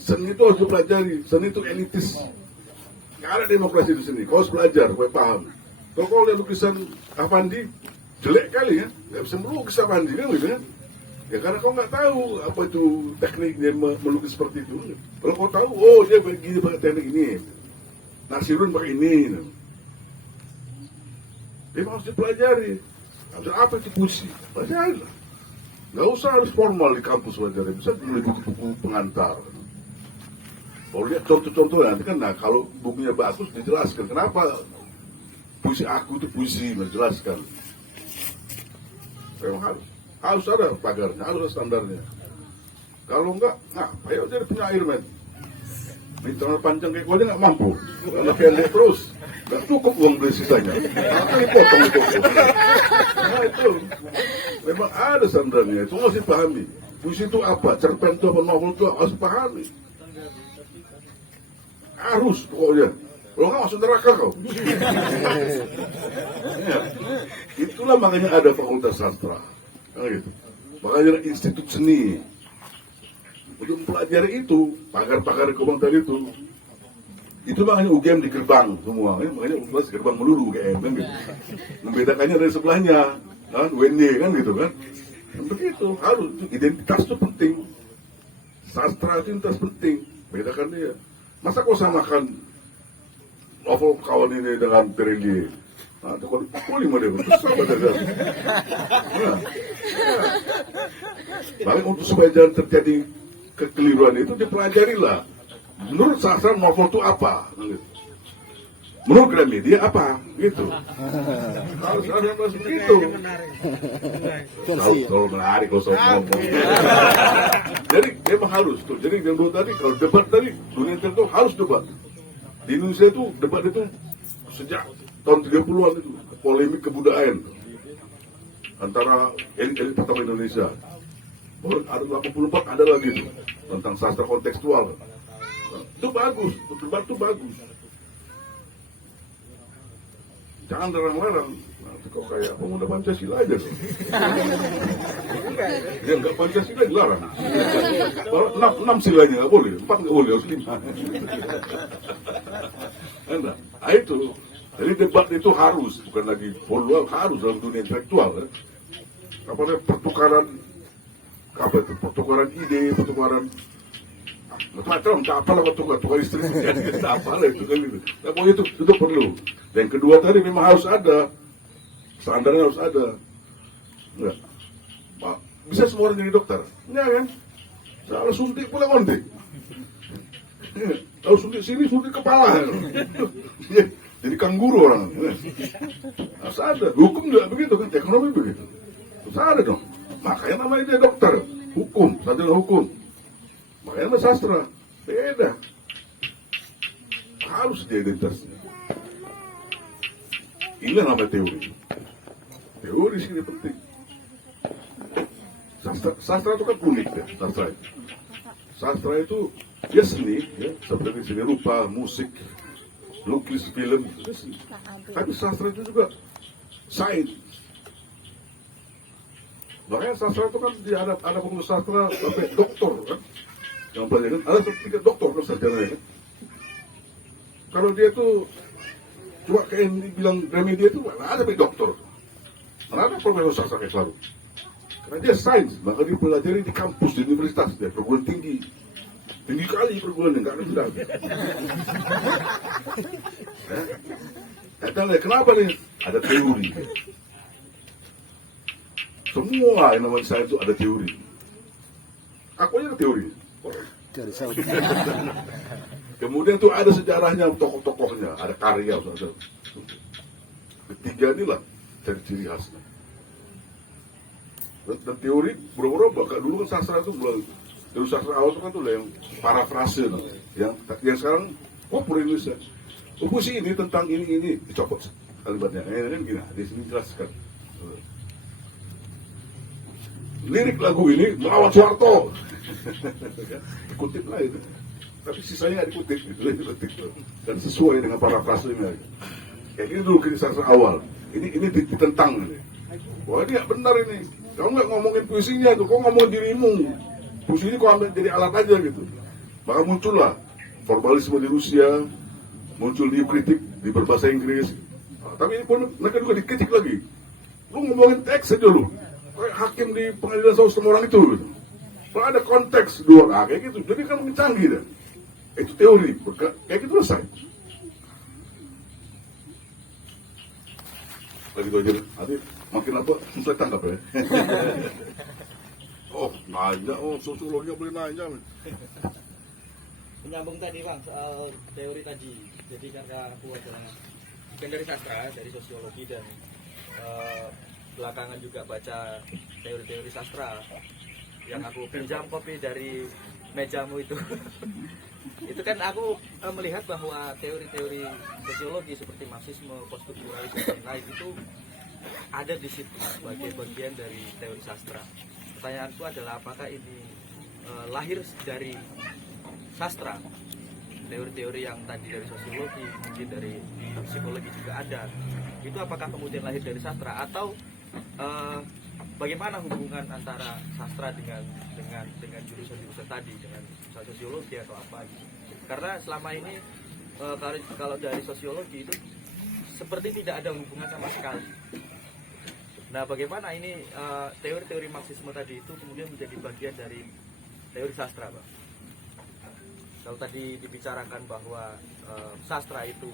Seni itu harus dipelajari. Seni itu elitis. Nggak ada demokrasi di sini. Kau harus belajar, kau paham. Kalau kau lihat lukisan Afandi, jelek kali ya. Nggak bisa melukis Afandi kan gitu kan. Ya karena kau nggak tahu apa itu tekniknya melukis seperti itu. Kalau kau tahu, oh dia begini pakai teknik ini. Nasirun pakai ini. Dia harus dipelajari. Apa itu puisi? Pelajari lah. Nggak usah harus formal di kampus belajarnya. Bisa beli buku-buku pengantar. Kalau lihat contoh-contoh nanti kan, nah kalau bukunya bagus dijelaskan kenapa puisi aku itu puisi, menjelaskan. Memang harus ada pagarnya, harus ada standarnya. Kalau enggak, nah, ayo jadi penyair men. Minta panjang kayak gue aja nggak mampu, karena pendek terus, nggak cukup uang beli sisanya. Dipotong. Nah itu, memang ada standarnya, itu harus dipahami. Puisi itu apa, cerpen itu apa, novel itu harus dipahami. Harus pokoknya. Kalau nggak masuk neraka kau. Ya. Itulah makanya ada fakultas sastra. Nah, gitu. Makanya ada institut seni. Untuk mempelajari itu, pagar-pagar kebang tadi itu makanya UGM di gerbang semua. Makanya UGM gerbang melulu UGM kan gitu. Membedakannya dari sebelahnya, kan UNY kan gitu kan. Dan begitu harus identitas itu penting. Sastra itu identitas penting. Bedakan dia. Masa kau samakan novel kawan ini dengan Terelie? Nah, kalau dipukuli sama dia, itu sama dia. Paling untuk supaya jangan terjadi kekeliruan itu dipelajarilah. Menurut sastra novel itu apa? Menurut Gramedia apa? Gitu. Harus ada begitu. Kalau menarik kalau soal ngomong. Jadi memang harus tuh. Jadi yang dulu tadi kalau debat tadi dunia itu harus debat. Di Indonesia itu debat itu sejak tahun 30-an itu polemik kebudayaan antara elit pertama Indonesia. Baru ada 84 ada lagi itu tentang sastra kontekstual. Itu bagus, debat itu bagus. Jangan larang-larang. Nanti kok kayak pemuda Pancasila aja tuh. Dia nggak Pancasila dilarang. Kalau 6 silanya nggak boleh, 4 nggak boleh, harus 5. Nah itu. Jadi debat itu harus, bukan lagi perlu, harus dalam dunia intelektual. Ya. Apalagi pertukaran ide, pertukaran macam-macam, tak apalah tukar istri, tak apalah itu kan gitu. Nah, pokoknya itu perlu. Dan yang kedua tadi memang harus ada, standarnya harus ada. Enggak. Bisa semua orang jadi dokter? Enggak kan? Kalau suntik pula kontik. Kalau suntik sini, suntik kepala. Jadi kangguru orang. Harus ada. Hukum juga begitu kan, ekonomi begitu. Harus ada dong. Makanya namanya dia dokter. Hukum, sarjana hukum. Makanya nama sastra. Beda. Harus dia identitasnya. Ini namanya teori. Teori sini penting. Sastra itu kan unik ya, sastra itu. Sastra itu dia seni, ya, seperti seni rupa, musik, lukis, film, itu seni. Tapi sastra itu juga sains. Makanya sastra itu kan ada pengurus sastra sampai doktor kan. Yang pelajaran ada sertifikat doktor kan sarjana kan. Kalau dia tuh cuma kayak bilang Gramedia itu ada sampai doktor. Mana ada profesor sastra kayak selalu. Karena dia sains, maka dia pelajari di kampus, di universitas, dia perguruan tinggi. Tinggi kali perguruan yang nggak ada sudah. Kenapa nih? Ada teori. Semua yang namanya sains itu ada teori. Aku aja ada teori. Teori sains. Kemudian tuh ada sejarahnya, tokoh-tokohnya, ada karya. Ketiga inilah ciri khasnya. Dan teori berubah-ubah. Dulu kan sastra itu mulai, teori sastra awal itu kan tuh yang parafrase, yang sekarang populer Indonesia. Puisi ini tentang ini dicopot kalimatnya. Kan gini, di sini jelaskan. Lirik lagu ini melawan Soeharto. Dikutip lah itu. Tapi sisanya nggak dikutip, gitu. Dan sesuai dengan parafrasenya. Kayak gini dulu kisah awal. Ini ditentang. Wah, ini nggak benar ini. Kamu nggak ngomongin puisinya tuh, kok ngomongin dirimu. Puisi ini kok ambil jadi alat aja gitu. Maka muncullah formalisme di Rusia, muncul di kritik di berbahasa Inggris. Tapi ini pun mereka juga dikritik lagi. Lu ngomongin teks aja lu. Kayak hakim di pengadilan sama orang itu. Gitu. Kalau ada konteks dua kayak gitu, jadi kan canggih dah. Itu teori, kayak gitu selesai. Lagi itu aja, nanti makin apa, susah tangkap ya. Nanya, sosiologi boleh nanya. Menyambung tadi Bang, soal teori tadi. Jadi karena aku adalah bukan dari sastra, dari sosiologi dan belakangan juga baca teori-teori sastra. Yang aku pinjam kopi dari mejamu itu. Itu kan aku melihat bahwa teori-teori sosiologi seperti marxisme, poststrukturalisme dan lain itu ada di situ sebagai bagian dari teori sastra. Pertanyaanku adalah apakah ini lahir dari sastra? Teori-teori yang tadi dari sosiologi, mungkin dari psikologi juga ada. Itu apakah kemudian lahir dari sastra atau bagaimana hubungan antara sastra dengan jurusan-jurusan tadi, dengan sosiologi atau apa gitu. Karena selama ini kalau dari sosiologi itu seperti tidak ada hubungan sama sekali. Nah, bagaimana ini teori-teori marxisme tadi itu kemudian menjadi bagian dari teori sastra, Pak? Kalau tadi dibicarakan bahwa sastra itu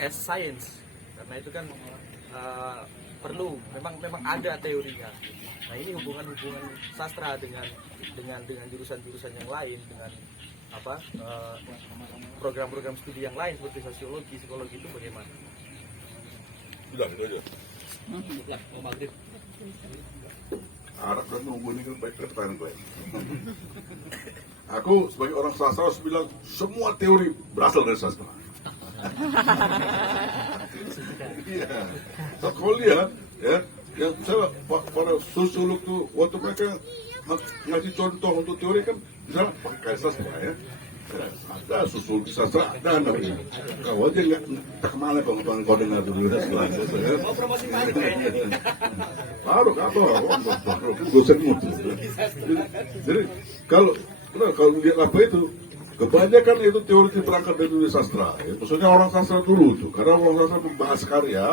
as science, karena itu kan perlu memang ada teorinya. Nah, ini hubungan sastra dengan jurusan-jurusan yang lain, dengan program-program studi yang lain seperti sosiologi, psikologi itu bagaimana? Sudah, itu aja. Lah, mau maghrib. Harap dan nunggu ini kan baik pertanyaan gue. Aku sebagai orang sastra harus bilang semua teori berasal dari sastra. Iya. So, kalau lihat, ya, yang saya para sosiolog tuh waktu mereka ngasih contoh untuk teori kan, misalnya pakai sastra ya. Ada sosiologi sastra, ada namanya. Kau aja nggak kemana kau dengar dulu sastra. Mau promosi balik kayaknya. Baru dosen mutu. Jadi kalau lihat apa itu, kebanyakan itu teori berangkat dari sastra. Ya. Maksudnya orang sastra dulu tuh, karena orang sastra membahas karya,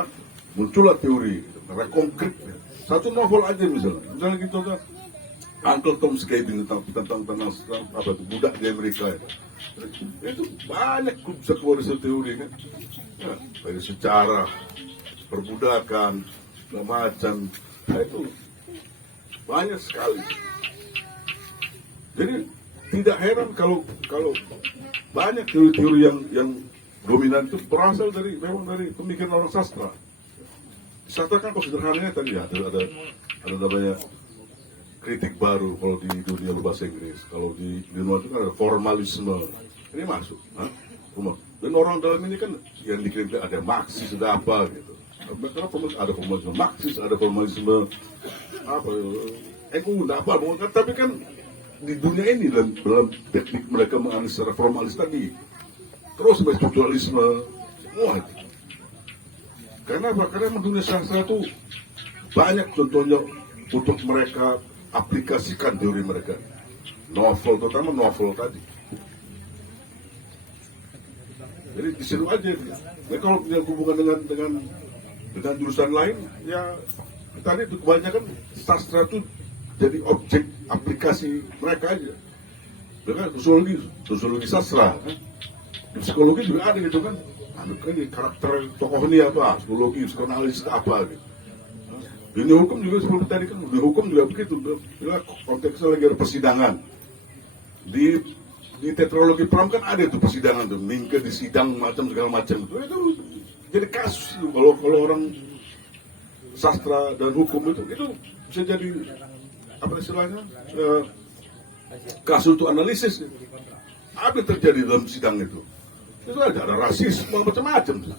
muncullah teori, karena konkret. Ya. Satu novel aja misalnya gitu kan, Uncle Tom's Cabin tentang budak di Amerika itu. Itu banyak bisa keluar dari teori kan, ya, dari sejarah, perbudakan, segala macam. Nah, itu banyak sekali. Jadi tidak heran kalau banyak teori-teori yang dominan itu berasal memang dari pemikiran orang sastra. Sastra kan kalau sederhananya tadi ya, ada namanya kritik baru kalau di dunia berbahasa Inggris. Kalau di luar itu kan ada formalisme. Ini masuk. Dan orang dalam ini kan yang dikirim ada Marxis, ada apa gitu. Karena ada formalisme Marxis, ada formalisme apa, tapi kan di dunia ini dalam teknik mereka menganalisis secara formalis tadi, terus sampai strukturalisme, semua itu. Karena dunia sastra itu banyak contohnya untuk mereka aplikasikan teori mereka. Novel, terutama novel tadi. Jadi disitu aja. Nah, kalau punya hubungan dengan jurusan lain, ya tadi itu kebanyakan sastra itu jadi objek aplikasi mereka aja. Dengan sosiologi sastra, di psikologi juga ada gitu kan. Kan karakter tokoh ini apa, psikologi, psikoanalisis apa gitu. Di hukum juga seperti tadi kan, di hukum juga begitu. Konteksnya lagi ada persidangan. Di di tetralogi Pram kan ada tuh persidangan tuh, Mingke di sidang macam segala macam itu jadi kasus itu. Kalau orang sastra dan hukum itu bisa jadi apa istilahnya kasus untuk analisis. Apa yang terjadi dalam sidang itu ada rasisme macam-macam tuh.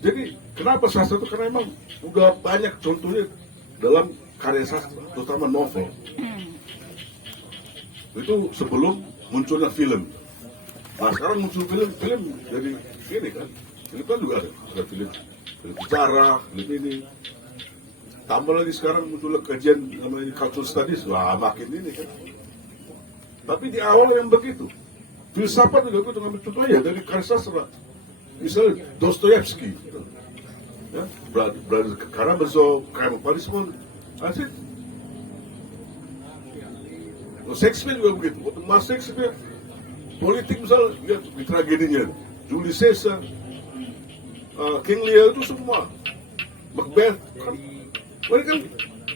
Jadi kenapa sastra itu? Karena emang udah banyak contohnya dalam karya sastra, terutama novel. Itu sebelum munculnya film. Nah sekarang muncul film jadi ini kan. Film kan juga ada film bicara, film ini. Tambah lagi sekarang muncul kajian namanya cultural studies, wah makin ini kan. Tapi di awal yang begitu, filsafat juga itu ngambil contohnya dari karya sastra. Misalnya Dostoyevsky, ya, Brother Karamazov, Crime and Punishment, asik. Shakespeare juga begitu. Waktu Mas Shakespeare, politik misalnya, lihat di tragedinya, Julius Caesar, King Lear itu semua, Macbeth, kan, ini kan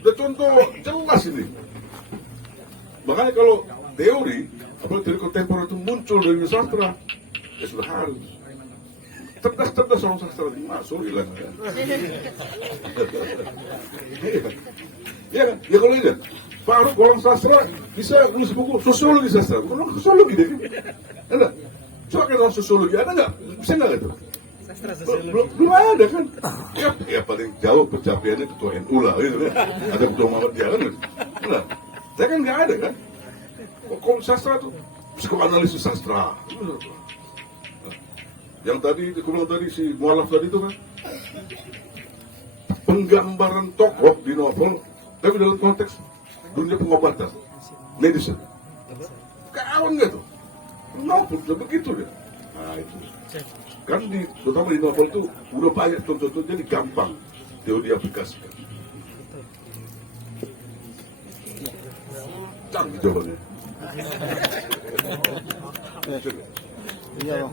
udah contoh jelas ini. Makanya kalau teori, apalagi teori kontemporer itu muncul dari sastra, ya sudah harus. Cerdas orang sastra masuk hilang kan. Iya kan? Ya kalau ini Faruk orang sastra bisa nulis buku sosiologi sastra, bukan sosiologi deh. Ada? Coba kan orang sosiologi ada nggak? Bisa nggak itu? Belum ada kan? Ya paling jauh pencapaiannya ketua NU lah, gitu kan? Ada ketua Muhammadiyah kan? Nah, saya kan nggak ada kan? Kok sastra tuh psikoanalisis sastra? Yang tadi, aku bilang tadi si mualaf tadi itu kan penggambaran tokoh di novel, tapi dalam konteks dunia pengobatan, medicine. Kawan nggak tuh? Novel sudah begitu deh. Nah itu kan terutama di novel itu udah banyak contoh-contoh, jadi gampang teori diaplikasikan. Canggih jawabannya. Iya bang.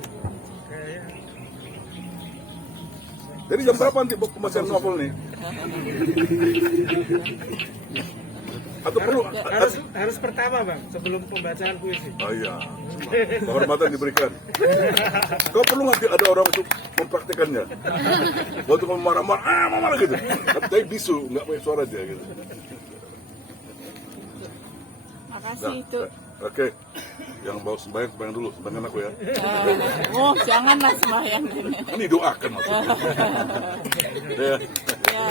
Jadi jam berapa nanti pembacaan novel nih? Atau perlu Harus pertama bang, sebelum pembacaan puisi. Oh iya, kehormatan diberikan. Kau perlu nanti ada orang untuk mempraktekannya. Waktu kamu marah-marah, marah gitu. Tapi bisu, nggak pakai suara dia gitu. Makasih itu. Oke, yang mau sembahyang dulu, sembahyang aku ya. Oh, janganlah sembahyang ini. Ini doakan maksudnya. Ya. Ya.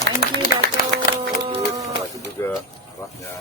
Thank you, Dato. Terima kasih juga arahnya.